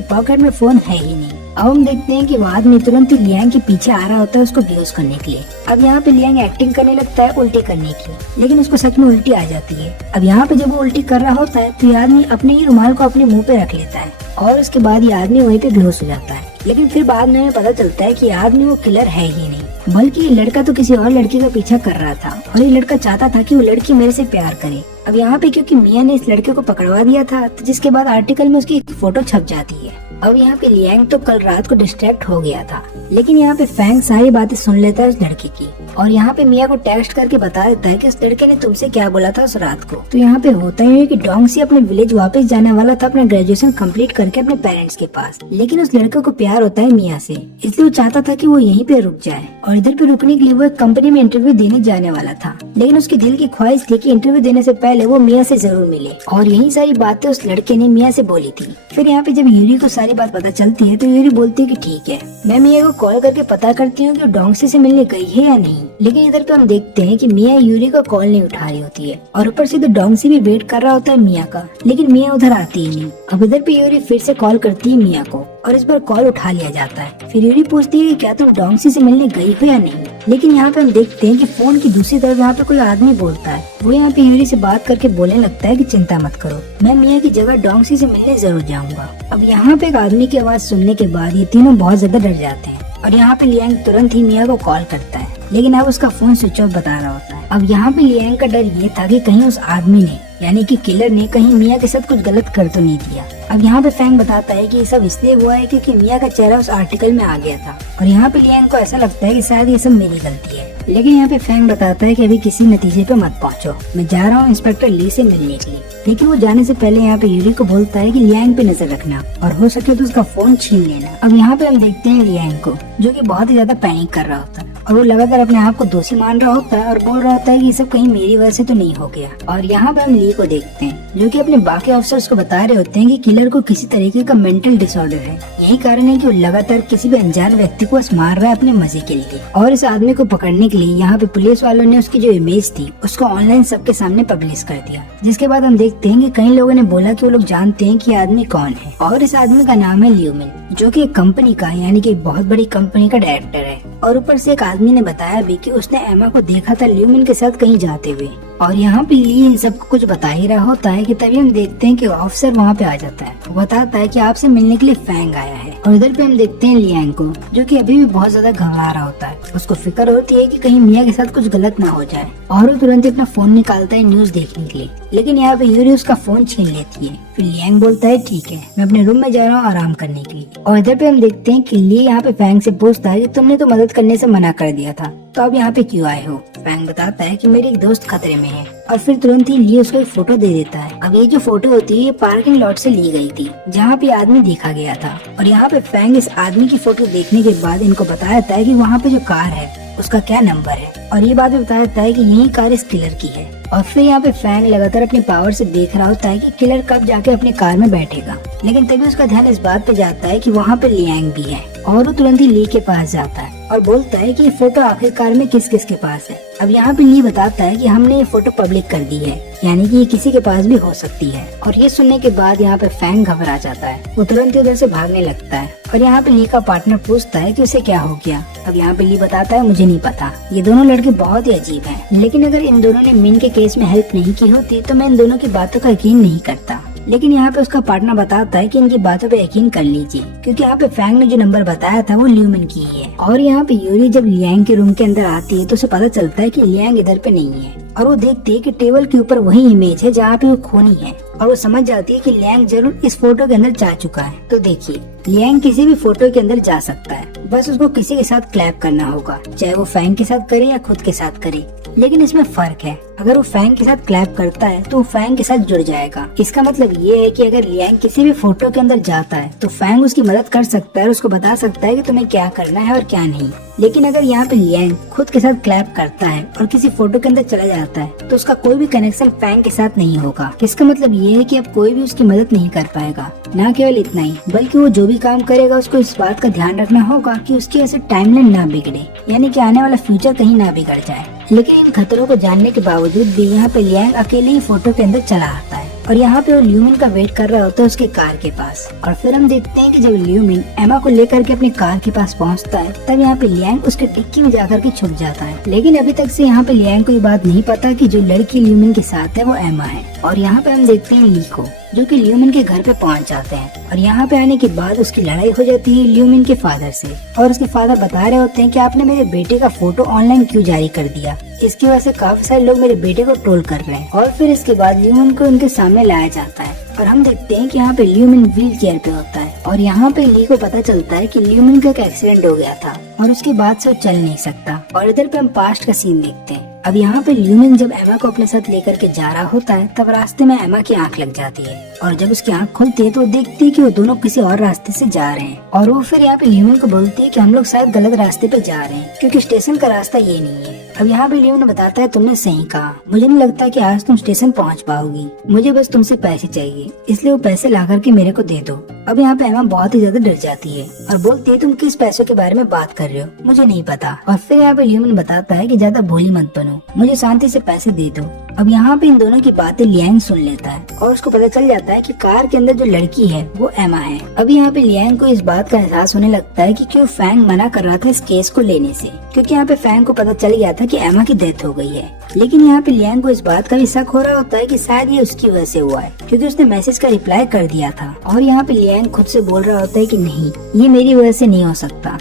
पॉकेट में फोन है ही नहीं। अब हम देखते हैं कि वो आदमी तुरंत ही लियांग के पीछे आ रहा होता है उसको बेहोश करने के लिए। अब यहाँ पे लियांग एक्टिंग करने लगता है उल्टी करने की, लेकिन उसको सच में उल्टी आ जाती है। अब यहाँ पे जब वो उल्टी कर रहा होता है तो ये आदमी अपने ही रुमाल को अपने मुँह पे रख लेता है और उसके बाद ये आदमी वहीं पे बेहोश हो जाता है। लेकिन फिर बाद में हमें पता चलता है कि आदमी वो किलर है ही नहीं, बल्कि ये लड़का तो किसी और लड़की का पीछा कर रहा था और ये लड़का चाहता था कि वो लड़की मेरे से प्यार करे। अब यहाँ पे क्योंकि मिया ने इस लड़के को पकड़वा दिया था तो जिसके बाद आर्टिकल में उसकी एक फोटो छप जाती है। अब यहाँ पे लियांग तो कल रात को डिस्ट्रैक्ट हो गया था, लेकिन यहाँ पे फैंग सारी बातें सुन लेता है उस लड़के की और यहाँ पे मिया को टेक्स्ट करके बता देता है कि उस लड़के ने तुमसे क्या बोला था उस रात को। तो यहाँ पे होता है कि डोंगसी अपने विलेज वापस जाने वाला था अपना ग्रेजुएशन कंप्लीट करके अपने पेरेंट्स के पास, लेकिन उस लड़के को प्यार होता है मिया से, इसलिए वो चाहता था कि वो यहीं पे रुक जाए। और इधर पे रुकने के लिए वो एक कंपनी में इंटरव्यू देने जाने वाला था, लेकिन उसके दिल की ख्वाहिश थी कि इंटरव्यू देने से पहले वो मिया से जरूर मिले, और यही सारी बातें उस लड़के ने मिया से बोली थी। फिर यहाँ पे जब यूरी को सारी बात पता चलती है तो यूरी बोलती है कि ठीक है, मैं मिया को कॉल करके पता करती हूँ कि डोंगसी से मिलने गई है या नहीं। लेकिन इधर पे हम देखते हैं कि मिया यूरी का कॉल नहीं उठा रही होती है और ऊपर से तो डोंगसी भी वेट कर रहा होता है मिया का, लेकिन मिया उधर आती ही नहीं। अब इधर पे यूरी फिर से कॉल करती है मिया को और इस बार कॉल उठा लिया जाता है। फिर यूरी पूछती है कि क्या तुम डोंगसी से मिलने गई हो या नहीं, लेकिन यहाँ पे हम देखते हैं कि फोन की दूसरी तरफ यहाँ पे कोई आदमी बोलता है। वो यहाँ पे यूरी से बात करके बोलने लगता है कि चिंता मत करो, मैं मिया की जगह डोंगसी से मिलने जरूर जाऊंगा। अब यहाँ पे एक आदमी की आवाज सुनने के बाद ये तीनों बहुत ज्यादा डर जाते हैं और यहाँ पे लियांग तुरंत ही मिया को कॉल करता है, लेकिन अब उसका फोन स्विच ऑफ बता रहा होता है। अब यहाँ पे लियांग का डर ये था कि कहीं उस आदमी ने यानी कि किलर ने कहीं मिया के साथ कुछ गलत कर तो नहीं दिया। अब यहाँ पे फैंग बताता है कि ये सब इसलिए हुआ है क्योंकि मिया का चेहरा उस आर्टिकल में आ गया था और यहाँ पे लियांग को ऐसा लगता है कि शायद ये सब मेरी गलती है। लेकिन यहाँ पे फैंग बताता है कि अभी किसी नतीजे पे मत पहुँचो, मैं जा रहा हूँ इंस्पेक्टर ली से मिलने के लिए। लेकिन वो जाने से पहले यहाँ पे यूरी को बोलता है कि लियांग पे नजर रखना और हो सके तो उसका फोन छीन लेना। अब यहाँ पे हम देखते हैं लियांग को जो कि बहुत ही ज्यादा पैनिक कर रहा होता है और वो लगातार अपने आप को दोषी मान रहा होता है और बोल रहा होता है कि ये सब कहीं मेरी वजह से तो नहीं हो गया। और यहाँ पे हम ली को देखते हैं जो कि अपने बाकी ऑफिसर्स को बता रहे होते हैं कि किलर को किसी तरीके का मेंटल डिसऑर्डर है, यही कारण है कि वो लगातार किसी भी अनजान व्यक्ति को मार रहा है अपने मजे के लिए। और इस आदमी को पकड़ने के लिए यहाँ पे पुलिस वालों ने उसकी जो इमेज थी उसको ऑनलाइन सबके सामने पब्लिश कर दिया, जिसके बाद हम देखते हैं कि कई लोगों ने बोला कि वो लोग जानते हैं कि आदमी कौन है और इस आदमी का नाम है ल्यूमिन, जो कि एक कंपनी का यानी कि बहुत बड़ी कंपनी का डायरेक्टर है। और ऊपर से एक आदमी ने बताया भी कि उसने एमा को देखा था ल्यूमिन के साथ कहीं जाते हुए। और यहाँ पे ली इन सबको कुछ बता ही रहा होता है कि तभी हम देखते हैं कि ऑफिसर वहाँ पे आ जाता है। वो बताता है कि आपसे मिलने के लिए फैंग आया है। और इधर पे हम देखते हैं लियांग को जो कि अभी भी बहुत ज्यादा घबरा रहा होता है, उसको फिक्र होती है कि कहीं मिया के साथ कुछ गलत ना हो जाए और वो तुरंत अपना फोन निकालता है न्यूज देखने के लिए। लेकिन यहाँ पे यूरी उसका फोन छीन लेती है। फिर लियांग बोलता है ठीक है, मैं अपने रूम में जा रहा हूँ आराम करने के लिए। और इधर पे हम देखते हैं कि ली यहाँ पे फैंग से पूछता है कि तुमने तो मदद करने से मना कर दिया था, तो अब यहाँ पे क्यों आए हो। फैंग बताता है कि मेरी एक दोस्त खतरे में है और फिर तुरंत ही ली उसको एक फोटो दे देता है। अब ये जो फोटो होती है ये पार्किंग लॉट से ली गई थी जहाँ पे आदमी देखा गया था। और यहाँ पे फैंग इस आदमी की फोटो देखने के बाद इनको बता देता है कि वहाँ पे जो कार है उसका क्या नंबर है और ये बात भी बता देता है कि यही कार इस किलर की है। और फिर यहाँ पे फैंग लगातार अपनी पावर से देख रहा होता है कि किलर कब जाके अपनी कार में बैठेगा, लेकिन तभी उसका ध्यान इस बात पे जाता है कि वहाँ पे लियांग भी है और वो तुरंत ही ली के पास जाता है और बोलता है कि ये फोटो आखिरकार में किस किस के पास है। अब यहाँ पे ली बताता है कि हमने ये फोटो पब्लिक कर दी है, यानी कि ये किसी के पास भी हो सकती है। और ये सुनने के बाद यहाँ पे फैंग घबरा जाता है, वो तुरंत उधर से भागने लगता है। और यहाँ पे ली का पार्टनर पूछता है कि उसे क्या हो गया। अब यहाँ पे ली बताता है मुझे नहीं पता, ये दोनों लड़के बहुत ही अजीब हैं। लेकिन अगर इन दोनों ने मिन के केस में हेल्प नहीं की होती तो मैं इन दोनों की बातों का यकीन नहीं करता। लेकिन यहाँ पे उसका पार्टनर बताता है कि इनकी बातों पे यकीन कर लीजिए, क्योंकि यहाँ पे फैंग ने जो नंबर बताया था वो ल्यूमिन की ही है। और यहाँ पे यूरी जब लियांग के रूम के अंदर आती है तो उसे पता चलता है कि लियांग इधर पे नहीं है, और वो देखती है कि टेबल के ऊपर वही इमेज है जहाँ पे वो खोनी है, और वो समझ जाती है कि लियांग जरूर इस फोटो के अंदर जा चुका है। तो देखिए, लियांग किसी भी फोटो के अंदर जा सकता है, बस उसको किसी के साथ क्लैप करना होगा, चाहे वो फैंग के साथ करे या खुद के साथ करे। लेकिन इसमें फर्क है, अगर वो फैंग के साथ क्लैप करता है तो वो फैंग के साथ जुड़ जाएगा। इसका मतलब ये है कि अगर लियांग किसी भी फोटो के अंदर जाता है तो फैंग उसकी मदद कर सकता है और उसको बता सकता है कि तुम्हें क्या करना है और क्या नहीं। लेकिन अगर यहाँ पे लियांग खुद के साथ क्लैप करता है और किसी फोटो के अंदर चला जाता है तो उसका कोई भी कनेक्शन फैंग के साथ नहीं होगा। इसका मतलब ये है कि अब कोई भी उसकी मदद नहीं कर पाएगा। न केवल इतना ही, बल्कि वो जो भी काम करेगा उसको इस बात का ध्यान रखना होगा कि उसकी वजह से टाइमलाइन ना बिगड़े, यानी कि आने वाला फ्यूचर कहीं ना बिगड़ जाए। लेकिन इन खतरों को जानने के बावजूद भी यहाँ पे लियांग अकेले ही फोटो के अंदर चला आता है, और यहाँ पे वो ल्यूमिन का वेट कर रहा होता है उसके कार के पास। और फिर हम देखते हैं कि जब ल्यूमिन एमा को लेकर के अपनी कार के पास पहुँचता है तब यहाँ पे लियांग उसके डिक्की में जाकर के छुप जाता है। लेकिन अभी तक से यहाँ पे लियांग को ये बात नहीं पता कि जो लड़की ल्यूमिन के साथ है वो एमा है। और यहाँ पे हम देखते हैं ली को, जो कि ल्यूमिन के घर पे पहुंच जाते हैं, और यहाँ पे आने के बाद उसकी लड़ाई हो जाती है ल्यूमिन के फादर से। और उसके फादर बता रहे होते हैं कि आपने मेरे बेटे का फोटो ऑनलाइन क्यों जारी कर दिया, इसकी वजह से काफी सारे लोग मेरे बेटे को ट्रोल कर रहे हैं। और फिर इसके बाद ल्यूमिन को उनके सामने लाया जाता है, और हम देखते हैं कि यहाँ पे ल्यूमिन व्हील चेयर पे होता है। और यहाँ पे ली को पता चलता है कि ल्यूमिन का एक एक्सीडेंट हो गया था और उसके बाद से वो चल नहीं सकता। और इधर पे हम पास्ट का सीन देखते हैं। अब यहाँ पे ल्यूमिन जब एमा को अपने साथ लेकर के जा रहा होता है तब रास्ते में एमा की आंख लग जाती है, और जब उसकी आंख खुलती है तो वो देखती है कि वो दोनों किसी और रास्ते से जा रहे हैं। और वो फिर यहाँ पे ल्यूमिन को बोलती है कि हम लोग शायद गलत रास्ते पे जा रहे हैं, क्योंकि स्टेशन का रास्ता ये नहीं है। अब यहाँ पे ल्यूमिन बताता है तुमने सही कहा, मुझे नहीं लगता कि आज तुम स्टेशन पहुँच पाओगी, मुझे बस तुमसे पैसे चाहिए, इसलिए वो पैसे ला करके मेरे को दे दो। अब यहाँ पे एमा बहुत ही ज्यादा डर जाती है और बोलती है तुम किस पैसों के बारे में बात कर रहे हो, मुझे नहीं पता। और फिर यहाँ पे ल्यूमिन बताता है कि ज्यादा भोली मत बनो, मुझे शांति से पैसे दे दो। अब यहाँ पे इन दोनों की बातें लियांग सुन लेता है और उसको पता चल जाता है कि कार के अंदर जो लड़की है वो एमा है। अब यहाँ पे लियांग को इस बात का एहसास होने लगता है कि क्यों फैंग मना कर रहा था इस केस को लेने से, क्योंकि यहाँ पे फैंग को पता चल गया था कि एमा की डेथ हो गई है। लेकिन यहाँ पे लियांग को इस बात का भी शक हो रहा होता है कि शायद ये उसकी वजह से हुआ है, क्योंकि उसने मैसेज का रिप्लाई कर दिया था। और यहाँ पे लियांग खुद से बोल रहा होता है कि नहीं, ये मेरी वजह से नहीं हो सकता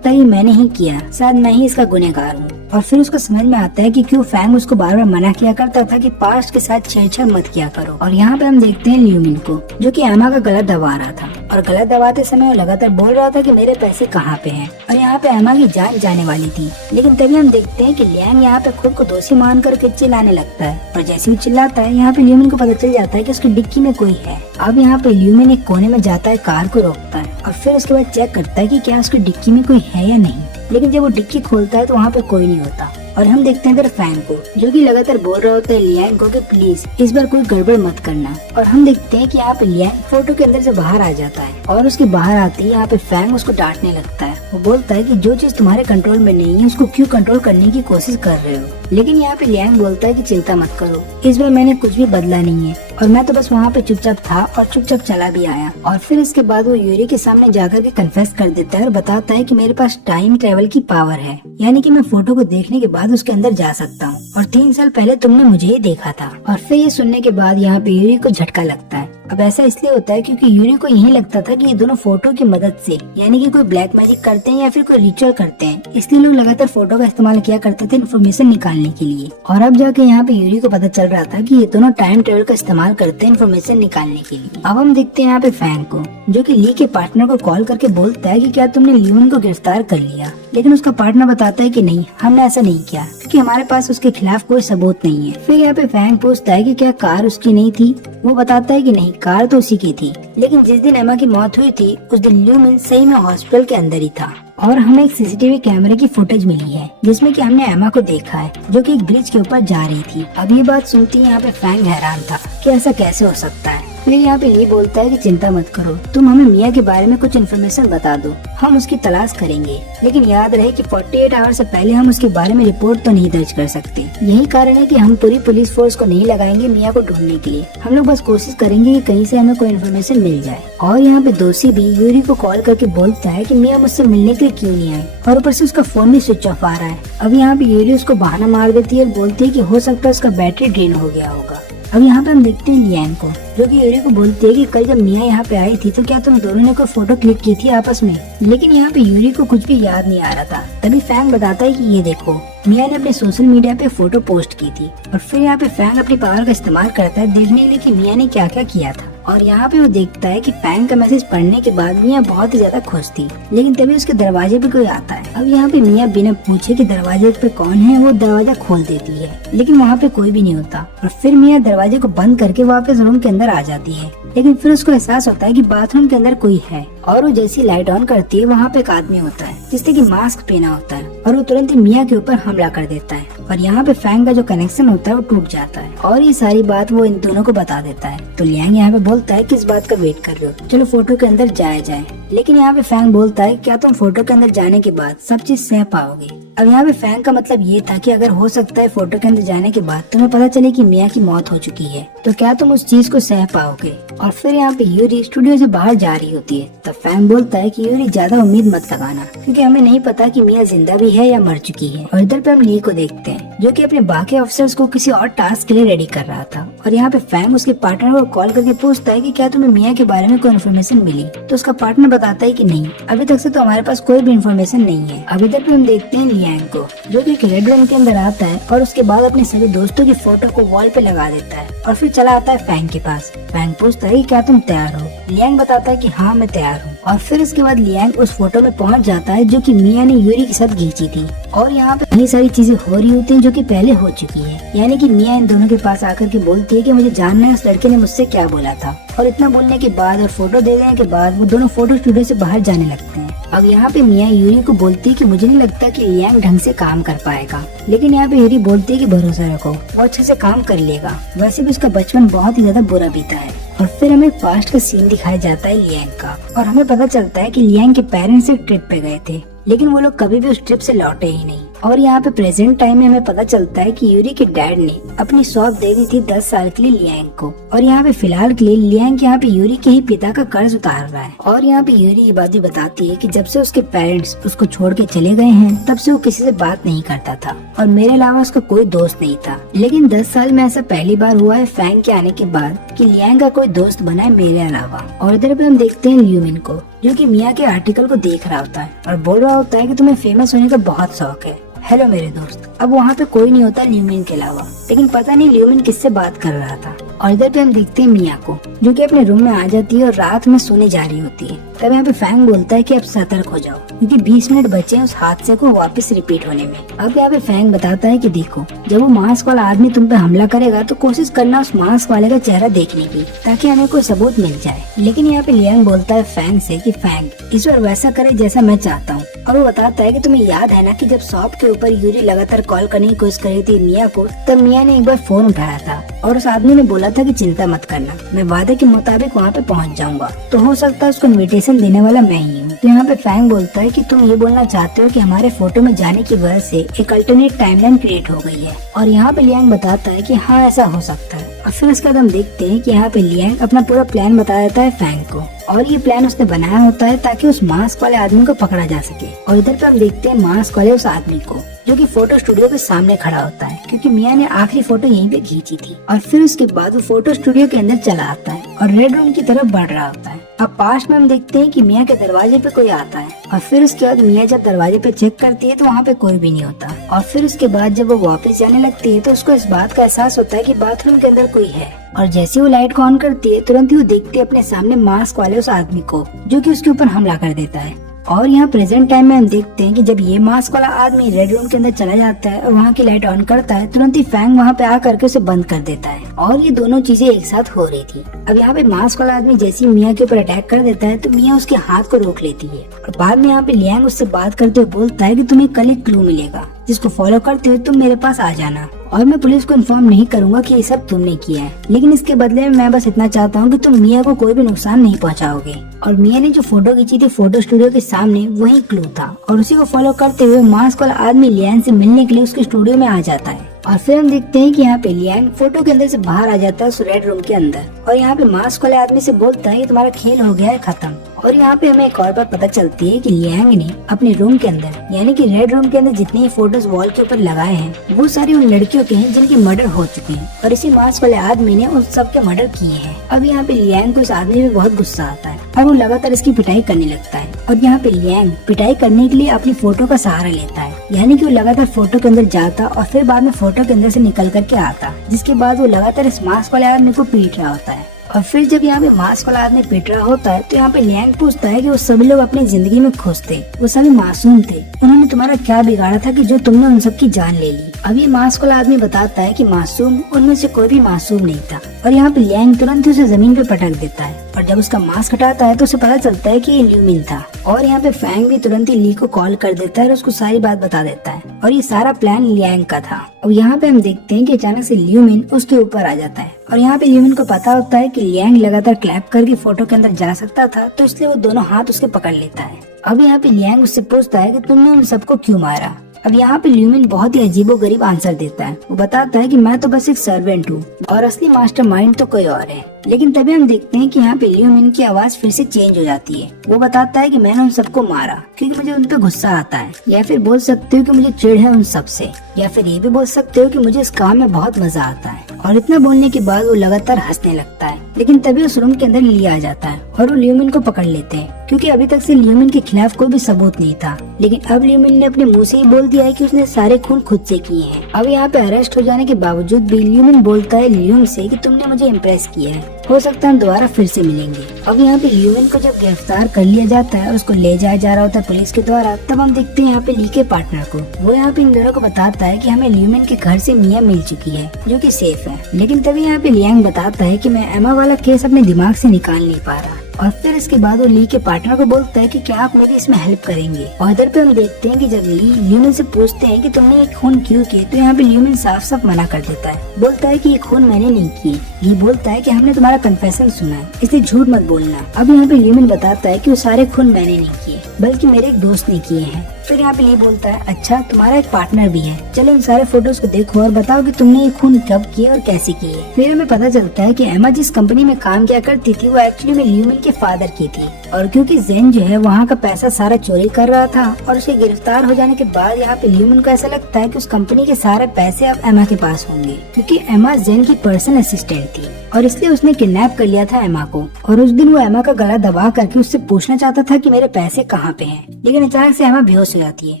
है ये मैंने ही किया, शायद मैं ही इसका गुनहगार हूँ। और फिर उसको समझ में आता है कि क्यों फैंग उसको बार बार मना किया करता था कि पास्ट के साथ छेड़छाड़ मत किया करो। और यहाँ पे हम देखते हैं ल्यूमिन को, जो कि एमा का गला दबा रहा था, और गला दबाते समय वो लगातार बोल रहा था कि मेरे पैसे कहाँ पे हैं। और यहाँ पे एमा की जान जाने वाली थी। लेकिन तभी हम देखते हैं कि लियांग यहाँ पे खुद को दोषी मान करके चिल्लाने लगता है, और जैसे ही चिल्लाता है यहाँ पे ल्यूमिन को पता चल जाता है कि उसकी डिक्की में कोई है। अब यहाँ पे ल्यूमिन एक कोने में जाता है, कार को रोकता है और फिर उसके बाद चेक करता है कि क्या उसकी डिक्की में कोई है या नहीं। लेकिन जब वो डिक्की खोलता है तो वहाँ पे कोई नहीं होता। और हम देखते हैं इधर फैंग को, जो कि लगातार बोल रहा होता है लियांग को कि प्लीज इस बार कोई गड़बड़ मत करना। और हम देखते हैं कि यहाँ पे लियांग फोटो के अंदर से बाहर आ जाता है, और उसके बाहर आते ही यहाँ पे फैंग उसको डांटने लगता है। वो बोलता है कि जो चीज तुम्हारे कंट्रोल में नहीं है उसको क्यों कंट्रोल करने की कोशिश कर रहे हो। लेकिन यहाँ पे लियांग बोलता है कि चिंता मत करो, इस बार मैंने कुछ भी बदला नहीं है, और मैं तो बस वहाँ पे चुपचाप था और चुपचाप चला भी आया। और फिर इसके बाद वो यूरी के सामने जाकर के कन्फेस कर देता है और बताता है कि मेरे पास टाइम ट्रेवल की पावर है, यानी कि मैं फोटो को देखने के बाद उसके अंदर जा सकता हूँ, और 3 साल पहले तुमने मुझे ही देखा था। और फिर ये सुनने के बाद यहाँ पे यूरी को झटका लगता है। अब ऐसा इसलिए होता है क्योंकि यूरी को यही लगता था कि ये दोनों फोटो की मदद से, यानी कि कोई ब्लैक मैजिक करते हैं या फिर कोई रिचुअल करते हैं, इसलिए लोग लगातार फोटो का इस्तेमाल किया करते थे इन्फॉर्मेशन निकालने के लिए। और अब जाके यहाँ पे यूरी को पता चल रहा था कि ये दोनों टाइम ट्रेवल का इस्तेमाल करते हैं इन्फॉर्मेशन निकालने के लिए। अब हम देखते हैं यहाँ पे फैंग को, जो कि ली के पार्टनर को कॉल करके बोलता है कि क्या तुमने ल्यूमिन को गिरफ्तार कर लिया। लेकिन उसका पार्टनर बताता है कि नहीं, हमने ऐसा नहीं किया, क्योंकि हमारे पास उसके खिलाफ कोई सबूत नहीं है। फिर यहाँ पे फैंग पूछता है कि क्या कार उसकी नहीं थी। वो बताता है कि नहीं, कार तो उसी की थी, लेकिन जिस दिन एमा की मौत हुई थी उस दिन ल्यूमिन सही में हॉस्पिटल के अंदर ही था। और हमें एक सीसीटीवी कैमरे की फुटेज मिली है जिसमें कि हमने एमा को देखा है, जो कि एक ब्रिज के ऊपर जा रही थी। अब ये बात सुनती यहाँ पे फैंग हैरान था कि ऐसा कैसे हो सकता है। फिर यहाँ पे ली बोलता है कि चिंता मत करो, तुम हमें मिया के बारे में कुछ इन्फॉर्मेशन बता दो, हम उसकी तलाश करेंगे, लेकिन याद रहे कि 48 आवर से पहले हम उसके बारे में रिपोर्ट तो नहीं दर्ज कर सकते। यही कारण है कि हम पूरी पुलिस फोर्स को नहीं लगाएंगे मिया को ढूंढने के लिए, हम लोग बस कोशिश करेंगे कि कहीं से हमें कोई इन्फॉर्मेशन मिल जाए। और यहाँ पे दोषी भी यूरी को कॉल करके बोलता है कि मिया मुझसे मिलने के लिए क्यों नहीं आए, और ऊपर से उसका फोन भी स्विच ऑफ आ रहा है। अब यहाँ पे यूरी उसको बहाना मार देती है और बोलती है कि हो सकता है उसका बैटरी ड्रेन हो गया होगा। अब यहाँ पे हम देखते हैं लियान को, जो कि यूरी को बोलती है कि कल जब मिया यहाँ पे आई थी तो क्या तुम दोनों ने कोई फोटो क्लिक की थी आपस में। लेकिन यहाँ पे यूरी को कुछ भी याद नहीं आ रहा था। तभी फैंग बताता है कि ये देखो, मिया ने अपने सोशल मीडिया पे फोटो पोस्ट की थी। और फिर यहाँ पे फैंग अपनी पावर का इस्तेमाल करता है देखने के लिए कि मिया ने क्या क्या किया था। और यहाँ पे वो देखता है कि फैंग का मैसेज पढ़ने के बाद मिया बहुत ही ज्यादा खुश थी। लेकिन तभी उसके दरवाजे पे कोई आता है। अब यहाँ पे मिया बिना पूछे कि दरवाजे पे कौन है वो दरवाजा खोल देती है, लेकिन वहाँ पे कोई भी नहीं होता। और फिर मिया दरवाजे को बंद करके वापस रूम के अंदर आ जाती है। लेकिन फिर उसको एहसास होता है कि बाथरूम के अंदर कोई है, और वो जैसी लाइट ऑन करती है वहाँ पे एक आदमी होता है जिसने कि मास्क पहना होता है, और वो तुरंत ही मिया के ऊपर हमला कर देता है। और यहाँ पे फैंग का जो कनेक्शन होता है वो टूट जाता है, और ये सारी बात वो इन दोनों को बता देता है। तो लियांग यहाँ पे बोलता है किस बात का वेट कर रहे हो, चलो फोटो के अंदर जाया जाए। लेकिन यहाँ पे फैंग बोलता है क्या तुम फोटो के अंदर जाने के बाद सब चीज सह पाओगे। अब यहाँ पे फैंग का मतलब ये था कि अगर हो सकता है फोटो के अंदर जाने के बाद तुम्हें पता चले कि मिया की मौत हो चुकी है, तो क्या तुम उस चीज को सह पाओगे। और फिर यहाँ पे यूरी स्टूडियो से बाहर जा रही होती है। तब फैंग बोलता है कि यूरी ज्यादा उम्मीद मत लगाना, क्योंकि हमें नहीं पता कि मिया जिंदा भी है या मर चुकी है। और इधर पे हम ली को देखते हैं, जो कि अपने बाकी ऑफिसर्स को किसी और टास्क के लिए रेडी कर रहा था। और यहाँ पे फैंग उसके पार्टनर को कॉल करके पूछता है कि क्या तुम्हें मिया के बारे में कोई इन्फॉर्मेशन मिली। तो उसका पार्टनर बताता है कि नहीं, अभी तक से तो हमारे पास कोई भी इन्फॉर्मेशन नहीं है। अब इधर पे हम देखते हैं लियांग को, जो कि एक रेड रूम के अंदर आता है और उसके बाद अपने सभी दोस्तों की फोटो को वॉल पे लगा देता है। और फिर चला आता है फैंग के पास। फैंग पूछता है कि क्या तुम तैयार हो। लियांग बताता है कि हाँ मैं तैयार हूँ। और फिर उसके बाद लियांग उस फोटो में पहुंच जाता है जो कि मिया ने यूरी के साथ खींची थी। और यहाँ पे कई सारी चीजें हो रही होती हैं जो कि पहले हो चुकी है। यानी कि मिया इन दोनों के पास आकर के बोलती है कि मुझे जानना है उस लड़के ने मुझसे क्या बोला था। और इतना बोलने के बाद और फोटो दे देने के बाद वो दोनों फोटो स्टूडियो से बाहर जाने लगते हैं। अब यहाँ पे मिया यूरी को बोलती है कि मुझे नहीं लगता कि लियांग ढंग से काम कर पाएगा। लेकिन यहाँ पे यूरी बोलती है कि भरोसा रखो, वो अच्छे से काम कर लेगा। वैसे भी उसका बचपन बहुत ही ज्यादा बुरा बीता है। और फिर हमें पास्ट का सीन दिखाया जाता है लियांग का, और हमें पता चलता है कि लियांग के पेरेंट्स एक ट्रिप पे गए थे, लेकिन वो लोग कभी भी उस ट्रिप से लौटे ही नहीं। और यहाँ पे प्रेजेंट टाइम में हमें पता चलता है कि यूरी के डैड ने अपनी शॉप दे दी थी 10 साल के लिए लियांग को। और यहाँ पे फिलहाल के लिए लियांग यहाँ पे यूरी के ही पिता का कर्ज उतार रहा है। और यहाँ पे यूरी ये बात भी बताती है कि जब से उसके पेरेंट्स उसको छोड़ के चले गए हैं, तब से वो किसी से बात नहीं करता था, और मेरे अलावा उसका कोई दोस्त नहीं था। लेकिन 10 साल में ऐसा पहली बार हुआ है फैंग के आने के बाद कि लियांग का कोई दोस्त बना है मेरे अलावा। और इधर पे हम देखते हैं ल्यूमिन को, जो कि मिया के आर्टिकल को देख रहा होता है और बोल रहा होता है कि तुम्हें फेमस होने का बहुत शौक है। हेलो मेरे दोस्त। अब वहाँ पे कोई नहीं होता ल्यूमिन के अलावा, लेकिन पता नहीं ल्यूमिन किससे बात कर रहा था। और इधर पे हम देखते हैं मिया को, जो कि अपने रूम में आ जाती है और रात में सोने जा रही होती है। तब यहाँ पे फैंग बोलता है कि अब सतर्क हो जाओ, क्योंकि 20 मिनट बचे हैं उस हादसे को वापस रिपीट होने में। अब यहाँ पे फैंग बताता है कि देखो, जब वो मास्क वाला आदमी तुम पे हमला करेगा तो कोशिश करना उस मास्क वाले का चेहरा देखने की, ताकि हमें कोई सबूत मिल जाए। लेकिन यहाँ पे लियांग बोलता है फैंग से कि फैंग इस बार वैसा करे जैसा मैं चाहता हूँ। और वो बताता है कि तुम्हें याद है ना कि जब शॉप के ऊपर यूरी लगातार कॉल करने की कोशिश कर रही थी मिया को, तब मिया ने एक बार फोन उठाया था और उस आदमी ने बोला था कि चिंता मत करना, मैं वादे के मुताबिक वहाँ पे पहुँच जाऊंगा। तो हो सकता है उसको इन्विटेशन देने वाला मैं ही हूँ। तो यहाँ पे फैंग बोलता है कि तुम ये बोलना चाहते हो कि हमारे फोटो में जाने की वजह से एक अल्टरनेट टाइमलाइन क्रिएट हो गई है। और यहाँ पे लियांग बताता है कि हाँ ऐसा हो सकता है। और फिर उसके बाद हम देखते हैं कि यहाँ पे लियांग अपना पूरा प्लान बता देता है फैंग को, और ये प्लान उसने बनाया होता है ताकि उस मास्क वाले आदमी को पकड़ा जा सके। और इधर पे हम देखते हैं मास्क वाले उस आदमी को, जो कि फोटो स्टूडियो के सामने खड़ा होता है, क्योंकि मिया ने आखिरी फोटो यहीं पे खींची थी। और फिर उसके बाद वो फोटो स्टूडियो के अंदर चला आता है और रेड रूम की तरफ बढ़ रहा होता है। अब पास में हम देखते हैं कि मिया के दरवाजे पे कोई आता है, और फिर उसके बाद मिया जब दरवाजे पे चेक करती है तो वहाँ पे कोई भी नहीं होता। और फिर उसके बाद जब वो वापस जाने लगती है तो उसको इस बात का एहसास होता है कि बाथरूम के अंदर कोई है। और जैसे वो लाइट को ऑन करती है, तुरंत ही वो देखती है अपने सामने मास्क वाले उस आदमी को, जो कि उसके ऊपर हमला कर देता है। और यहाँ प्रेजेंट टाइम में हम देखते हैं कि जब ये मास्क वाला आदमी रेड रूम के अंदर चला जाता है और वहाँ की लाइट ऑन करता है, तुरंत ही फैंग वहाँ पे आकर के उसे बंद कर देता है। और ये दोनों चीजें एक साथ हो रही थी। अब यहाँ पे मास्क वाला आदमी जैसे ही मिया के ऊपर अटैक कर देता है तो मिया उसके हाथ को रोक लेती है। और बाद में यहाँ पे लियांग उससे बात करते हुए बोलता है कि तुम्हें कल एक क्लू मिलेगा, जिसको फॉलो करते हुए तुम मेरे पास आ जाना। और मैं पुलिस को इन्फॉर्म नहीं करूंगा कि ये सब तुमने किया है, लेकिन इसके बदले में मैं बस इतना चाहता हूँ कि तुम मिया को कोई भी नुकसान नहीं पहुँचाओगे। और मिया ने जो फोटो खींची थी फोटो स्टूडियो के सामने वही क्लू था, और उसी को फॉलो करते हुए मास्क वाला आदमी लियान से मिलने के लिए उसके स्टूडियो में आ जाता है। और फिर हम देखते हैं कि यहाँ पे लियान फोटो के अंदर से बाहर आ जाता है उस रेड रूम के अंदर, और यहाँ पे मास्क वाले आदमी से बोलता है कि तुम्हारा खेल हो गया है खत्म। और यहाँ पे हमें एक और बात पता चलती है कि लियांग ने अपने रूम के अंदर यानी कि रेड रूम के अंदर जितनी फोटोज वॉल के ऊपर लगाए हैं वो सारी उन लड़कियों के हैं जिनके मर्डर हो चुके हैं, और इसी मास्क वाले आदमी ने उन सब के मर्डर किए हैं। अब यहाँ पे लियांग को इस आदमी पे बहुत गुस्सा आता है और वो लगातार इसकी पिटाई करने लगता है। और यहाँ पे लियांग पिटाई करने के लिए अपनी फोटो का सहारा लेता है, यानी कि वो लगातार फोटो के अंदर जाता और फिर बाद में फोटो के अंदर से निकल करके आता, जिसके बाद वो लगातार इस मास्क वाले आदमी को पीट रहा होता है। और फिर जब यहाँ पे मास्क वाला आदमी पीट रहा होता है तो यहाँ पे लियांग पूछता है कि वो सभी लोग अपनी जिंदगी में खुश थे, वो सभी मासूम थे, उन्होंने तुम्हारा क्या बिगाड़ा था कि जो तुमने उन सब की जान ले ली। अब ये मास्क वाला आदमी बताता है कि मासूम उनमें से कोई भी मासूम नहीं था। और यहाँ पे लियांग तुरंत ही उसे जमीन पे पटक देता है, और जब उसका मास्क हटाता है तो उसे पता चलता है कि ये ल्यूमिन था। और यहाँ पे फैंग भी तुरंत ही ली को कॉल कर देता है और उसको सारी बात बता देता है, और ये सारा प्लान लियांग का था। और यहाँ पे हम देखते हैं कि अचानक से ल्यूमिन उसके ऊपर आ जाता है, और यहाँ पे ल्यूमिन को पता होता है कि लियांग लगातार क्लैप करके फोटो के अंदर जा सकता था, तो इसलिए वो दोनों हाथ उसके पकड़ लेता है। अब यहाँ पे लियांग उससे पूछता है कि तुमने उन सबको क्यों मारा। अब यहाँ पे ल्यूमिन बहुत ही अजीबोगरीब आंसर देता है। वो बताता है कि मैं तो बस एक सर्वेंट हूँ और असली मास्टरमाइंड तो कोई और है। लेकिन तभी हम देखते हैं कि यहाँ पे ल्यूमिन की आवाज फिर से चेंज हो जाती है। वो बताता है कि मैंने उन सबको मारा क्योंकि मुझे उन पे गुस्सा आता है, या फिर बोल सकते हो कि मुझे चिढ़ है उन सब से, या फिर ये भी बोल सकते हो कि मुझे इस काम में बहुत मजा आता है। और इतना बोलने के बाद वो लगातार हंसने लगता है। लेकिन तभी उस रूम के अंदर लिया आ जाता है और वो ल्यूमिन को पकड़ लेते हैं, क्योंकि अभी तक से ल्यूमिन के खिलाफ कोई भी सबूत नहीं था। लेकिन अब ल्यूमिन ने अपने मुंह से ही बोल दिया है कि उसने सारे खून खुद से किए हैं। अब यहाँ पे अरेस्ट हो जाने के बावजूद भी ल्यूमिन बोलता है ल्यूम से कि तुमने मुझे इम्प्रेस किया है, हो सकता है हम दोबारा फिर से मिलेंगे। अब यहाँ पे ल्यूमिन को जब गिरफ्तार कर लिया जाता है और उसको ले जाया जा रहा होता है पुलिस के द्वारा, तब हम देखते हैं यहाँ पे ली के पार्टनर को। वो यहाँ पे इन दोनों को बताता है कि हमें ल्यूमिन के घर से मिया मिल चुकी है जो कि सेफ है। लेकिन तभी यहाँ पे लियांग बताता है कि मैं एमा वाला केस अपने दिमाग से निकाल नहीं पा रहा। और फिर इसके बाद वो ली के पार्टनर को बोलता है कि क्या आप मेरी इसमें हेल्प करेंगे। और इधर पे हम देखते हैं कि जब ली ल्यूमिन से पूछते हैं कि तुमने ये खून क्यों किए, तो यहाँ पे ल्यूमिन साफ साफ मना कर देता है। बोलता है कि ये खून मैंने नहीं किए। ली बोलता है कि हमने तुम्हारा कन्फेशन सुना है, इसलिए झूठ मत बोलना। अब यहाँ पे ल्यूमिन बताता है कि वो सारे खून मैंने नहीं किए बल्कि मेरे एक दोस्त ने किए हैं। फिर यहाँ पे ली बोलता है अच्छा तुम्हारा एक पार्टनर भी है, चलो इन सारे फोटोज को देखो और बताओ कि तुमने ये खून कब किए और कैसे किए। फिर हमें पता चलता है कि एमा जिस कंपनी में काम किया करती थी वो एक्चुअली में ल्यूमिन के फादर की थी, और क्योंकि जेन जो है वहाँ का पैसा सारा चोरी कर रहा था और उसके गिरफ्तार हो जाने के बाद यहाँ पे ल्यूमिन को ऐसा लगता है कि उस कंपनी के सारे पैसे अब एमा के पास होंगे, क्योंकि एमा जेन की पर्सनल असिस्टेंट थी और इसलिए उसने किडनैप कर लिया था एमा को। और उस दिन वो एमा का गला दबा करके उससे पूछना चाहता था कि मेरे पैसे कहाँ पे हैं, लेकिन अचानक से एमा बेहोश हो जाती है।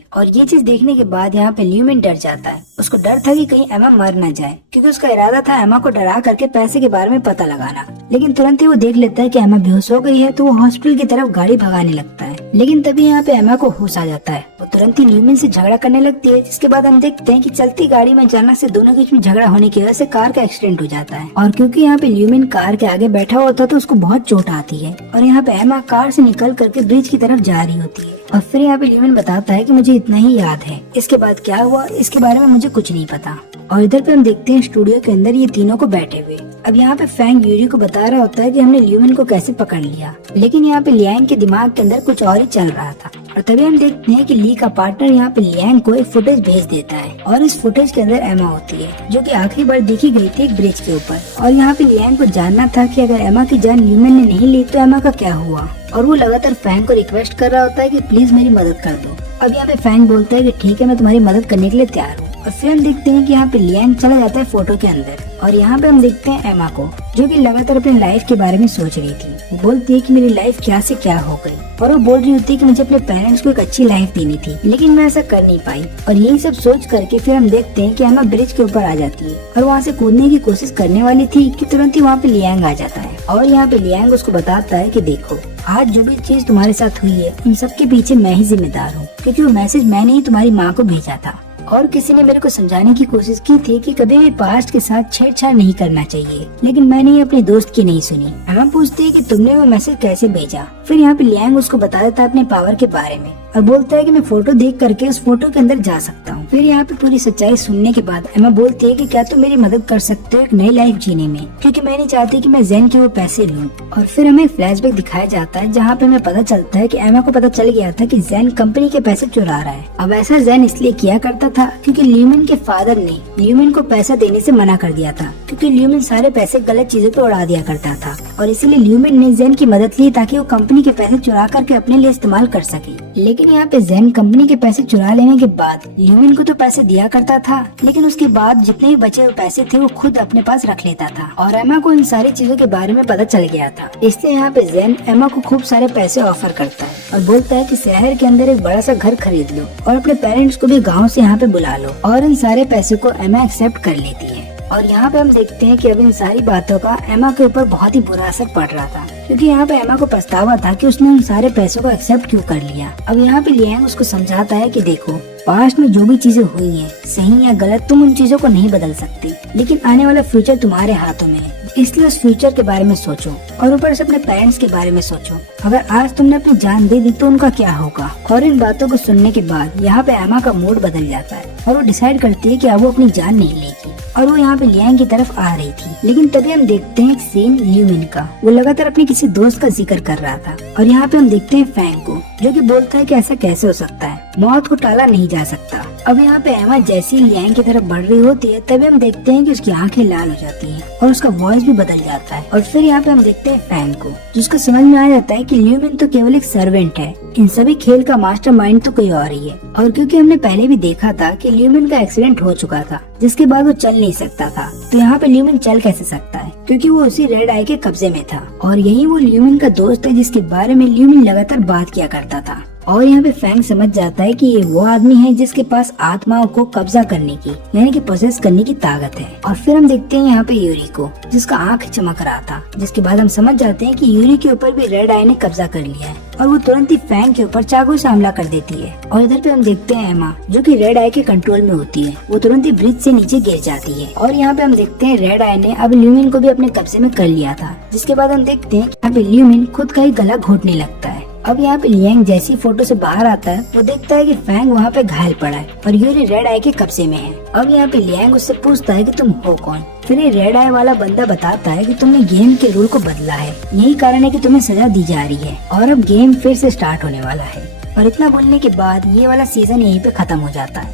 और ये चीज देखने के बाद यहाँ पे ल्यूमिन डर जाता है। उसको डर था कि कहीं एमा मर न जाए, क्योंकि उसका इरादा था एमा को डरा करके पैसे के बारे में पता लगाना। लेकिन तुरंत ही वो देख लेता है कि एमा बेहोश हो गई है, तो वो हॉस्पिटल की तरफ गाड़ी भगाने लगता है। लेकिन तभी यहाँ पे एमा को होश आ जाता है। वो तुरंत ही ल्यूमिन से झगड़ा करने लगती है, जिसके बाद हम देखते हैं कि चलती गाड़ी में अचानक से दोनों के बीच में झगड़ा होने की वजह से कार का एक्सीडेंट हो जाता है। और क्योंकि यहाँ पे ल्यूमिन कार के आगे बैठा हुआ था तो उसको बहुत चोट आती है, और यहाँ पे एमा कार से निकल करके ब्रिज की तरफ जा रही होती है। और फिर यहाँ पे ल्यूमिन बताता है कि मुझे इतना ही याद है, इसके बाद क्या हुआ इसके बारे में मुझे कुछ नहीं पता। और इधर पे हम देखते हैं स्टूडियो के अंदर ये तीनों को बैठे हुए। अब यहाँ पे फैंग यूरी को बता रहा होता है कि हमने ल्यूमिन को कैसे पकड़ लिया, लेकिन यहाँ पे लियांग के दिमाग के अंदर कुछ और ही चल रहा था। और तभी हम देखते हैं कि ली का पार्टनर यहाँ पे लियांग को एक फुटेज भेज देता है, और इस फुटेज के अंदर एमा होती है जो कि आखिरी बार देखी गई थी एक ब्रिज के ऊपर। और यहाँ पे लियांग को जानना था कि अगर एमा की जान ल्यूमिन ने नहीं ली तो एमा का क्या हुआ, और वो लगातार फैंग को रिक्वेस्ट कर रहा होता है कि प्लीज मेरी मदद कर दो। अब यहाँ पे फैंग बोलता है कि ठीक है मैं तुम्हारी मदद करने के लिए तैयार हूँ। और फिर हम देखते हैं कि यहाँ पे लियांग चला जाता है फोटो के अंदर, और यहाँ पे हम देखते हैं एमा को जो कि लगातार अपनी लाइफ के बारे में सोच रही थी। वो बोलती है कि मेरी लाइफ क्या से क्या हो गई, और वो बोल रही होती है कि मुझे अपने पेरेंट्स को एक अच्छी लाइफ देनी थी, लेकिन मैं ऐसा कर नहीं पाई। और यही सब सोच करके फिर हम देखते हैं कि एमा ब्रिज के ऊपर आ जाती है और वहाँ से कूदने की कोशिश करने वाली थी कि तुरंत ही वहाँ पे लियांग आ जाता है। और यहाँ पे लियांग उसको बताता है कि देखो आज जो भी चीज तुम्हारे साथ हुई है उन सब के पीछे मैं ही जिम्मेदार हूँ, क्योंकि वो मैसेज मैंने ही तुम्हारी माँ को भेजा था। और किसी ने मेरे को समझाने की कोशिश की थी कि कभी भी पास्ट के साथ छेड़छाड़ नहीं करना चाहिए, लेकिन मैंने ही अपने दोस्त की नहीं सुनी। एमा पूछती है कि तुमने वो मैसेज कैसे भेजा। फिर यहाँ पे लियांग उसको बता देता है अपने पावर के बारे में, और बोलता है कि मैं फोटो देख करके उस फोटो के अंदर जा सकता हूँ। फिर यहाँ पे पूरी सच्चाई सुनने के बाद एमा बोलती है कि क्या तुम मेरी मदद कर सकते हो एक नई लाइफ जीने में, क्योंकि मैं नहीं चाहती कि मैं ज़ेन के वो पैसे लूं। और फिर हमें एक फ्लैशबैक दिखाया जाता है जहाँ पे हमें पता चलता है कि एमा को पता चल गया था कि ज़ेन कंपनी के पैसे चुरा रहा है। अब ऐसा ज़ेन इसलिए किया करता था क्योंकि ल्यूमिन के फादर ने ल्यूमिन को पैसा देने से मना कर दिया था, क्योंकि ल्यूमिन सारे पैसे गलत चीजों पे उड़ा दिया करता था। और इसीलिए ल्यूमिन ने ज़ेन की मदद ली ताकि वो कंपनी के पैसे चुरा करके अपने लिए इस्तेमाल कर सके। लेकिन यहाँ पे ज़ेन कंपनी के पैसे चुरा लेने के बाद ल्यूमिन को तो पैसे दिया करता था, लेकिन उसके बाद जितने भी बचे हुए पैसे थे वो खुद अपने पास रख लेता था। और एमा को इन सारी चीजों के बारे में पता चल गया था, इसलिए यहाँ पे ज़ेन एमा को खूब सारे पैसे ऑफर करता है और बोलता है कि शहर के अंदर एक बड़ा सा घर खरीद लो और अपने पेरेंट्स को भी गाँव से यहाँ पे बुला लो। और इन सारे पैसे को एमा एक्सेप्ट कर लेती है। और यहाँ पे हम देखते हैं कि अब इन सारी बातों का एमा के ऊपर बहुत ही बुरा असर पड़ रहा था, क्योंकि यहाँ पे एमा को पछतावा था कि उसने उन सारे पैसों को एक्सेप्ट क्यों कर लिया। अब यहाँ पे लियांग उसको समझाता है कि देखो, पास्ट में जो भी चीजें हुई हैं, सही या गलत, तुम उन चीजों को नहीं बदल सकती, लेकिन आने वाला फ्यूचर तुम्हारे हाथों में है, इसलिए उस फ्यूचर के बारे में सोचो और ऊपर से अपने पेरेंट्स के बारे में सोचो। अगर आज तुमने अपनी जान दे दी तो उनका क्या होगा। और इन बातों को सुनने के बाद यहाँ पे एमा का मूड बदल जाता है और वो डिसाइड करती है कि अब वो अपनी जान नहीं लेगी और वो यहाँ पे लियांग की तरफ आ रही थी। लेकिन तभी हम देखते हैं एक सीन ल्यूमिन का, वो लगातार अपने किसी दोस्त का जिक्र कर रहा था। और यहाँ पे हम देखते हैं फैंग को, जो कि बोलता है कि ऐसा कैसे हो सकता है, मौत को टाला नहीं जा सकता। अब यहाँ पे एमा जैसी लियांग की तरफ बढ़ रही होती है तभी हम देखते हैं कि उसकी आंखें लाल हो जाती हैं और उसका वॉइस भी बदल जाता है। और फिर यहाँ पे हम देखते हैं फैंग को, जिसको समझ में आ जाता है कि ल्यूमिन तो केवल एक सर्वेंट है, इन सभी खेल का मास्टरमाइंड तो कोई और ही है। और क्योंकि हमने पहले भी देखा था कि ल्यूमिन का एक्सीडेंट हो चुका था, जिसके बाद वो चल नहीं सकता था, तो यहाँ पे ल्यूमिन चल कैसे सकता है, क्योंकि वो उसी रेड आई के कब्जे में था। और यही वो ल्यूमिन का दोस्त है जिसके बारे में ल्यूमिन लगातार बात किया करता था। और यहाँ पे फैंग समझ जाता है कि ये वो आदमी है जिसके पास आत्माओं को कब्जा करने की, यानी कि पोसेस करने की ताकत है। और फिर हम देखते हैं यहाँ पे यूरी को, जिसका आंख चमक रहा था, जिसके बाद हम समझ जाते हैं कि यूरी के ऊपर भी रेड आई ने कब्जा कर लिया है और वो तुरंत ही फैंग के ऊपर चाकू से हमला कर देती है। और इधर पे हम देखते हैं एमा, जो कि रेड आई के कंट्रोल में होती है, वो तुरंत ही ब्रिज से नीचे गिर जाती है। और यहाँ पे हम देखते हैं रेड आई ने अब ल्यूमिन को भी अपने कब्जे में कर लिया था, जिसके बाद हम देखते हैं यहाँ पे ल्यूमिन खुद का ही गला घोटने लगता है। अब यहाँ पे लियांग जैसी फोटो से बाहर आता है, वो देखता है कि फैंग वहाँ पे घायल पड़ा है और यूरी रेड आई के कब्जे में है। अब यहाँ पे लियांग उससे पूछता है कि तुम हो कौन। फिर ये रेड आई वाला बंदा बताता है कि तुमने गेम के रूल को बदला है, यही कारण है कि तुम्हें सजा दी जा रही है और अब गेम फिर से स्टार्ट होने वाला है। और इतना बोलने के बाद ये वाला सीजन यहीं पे खत्म हो जाता है।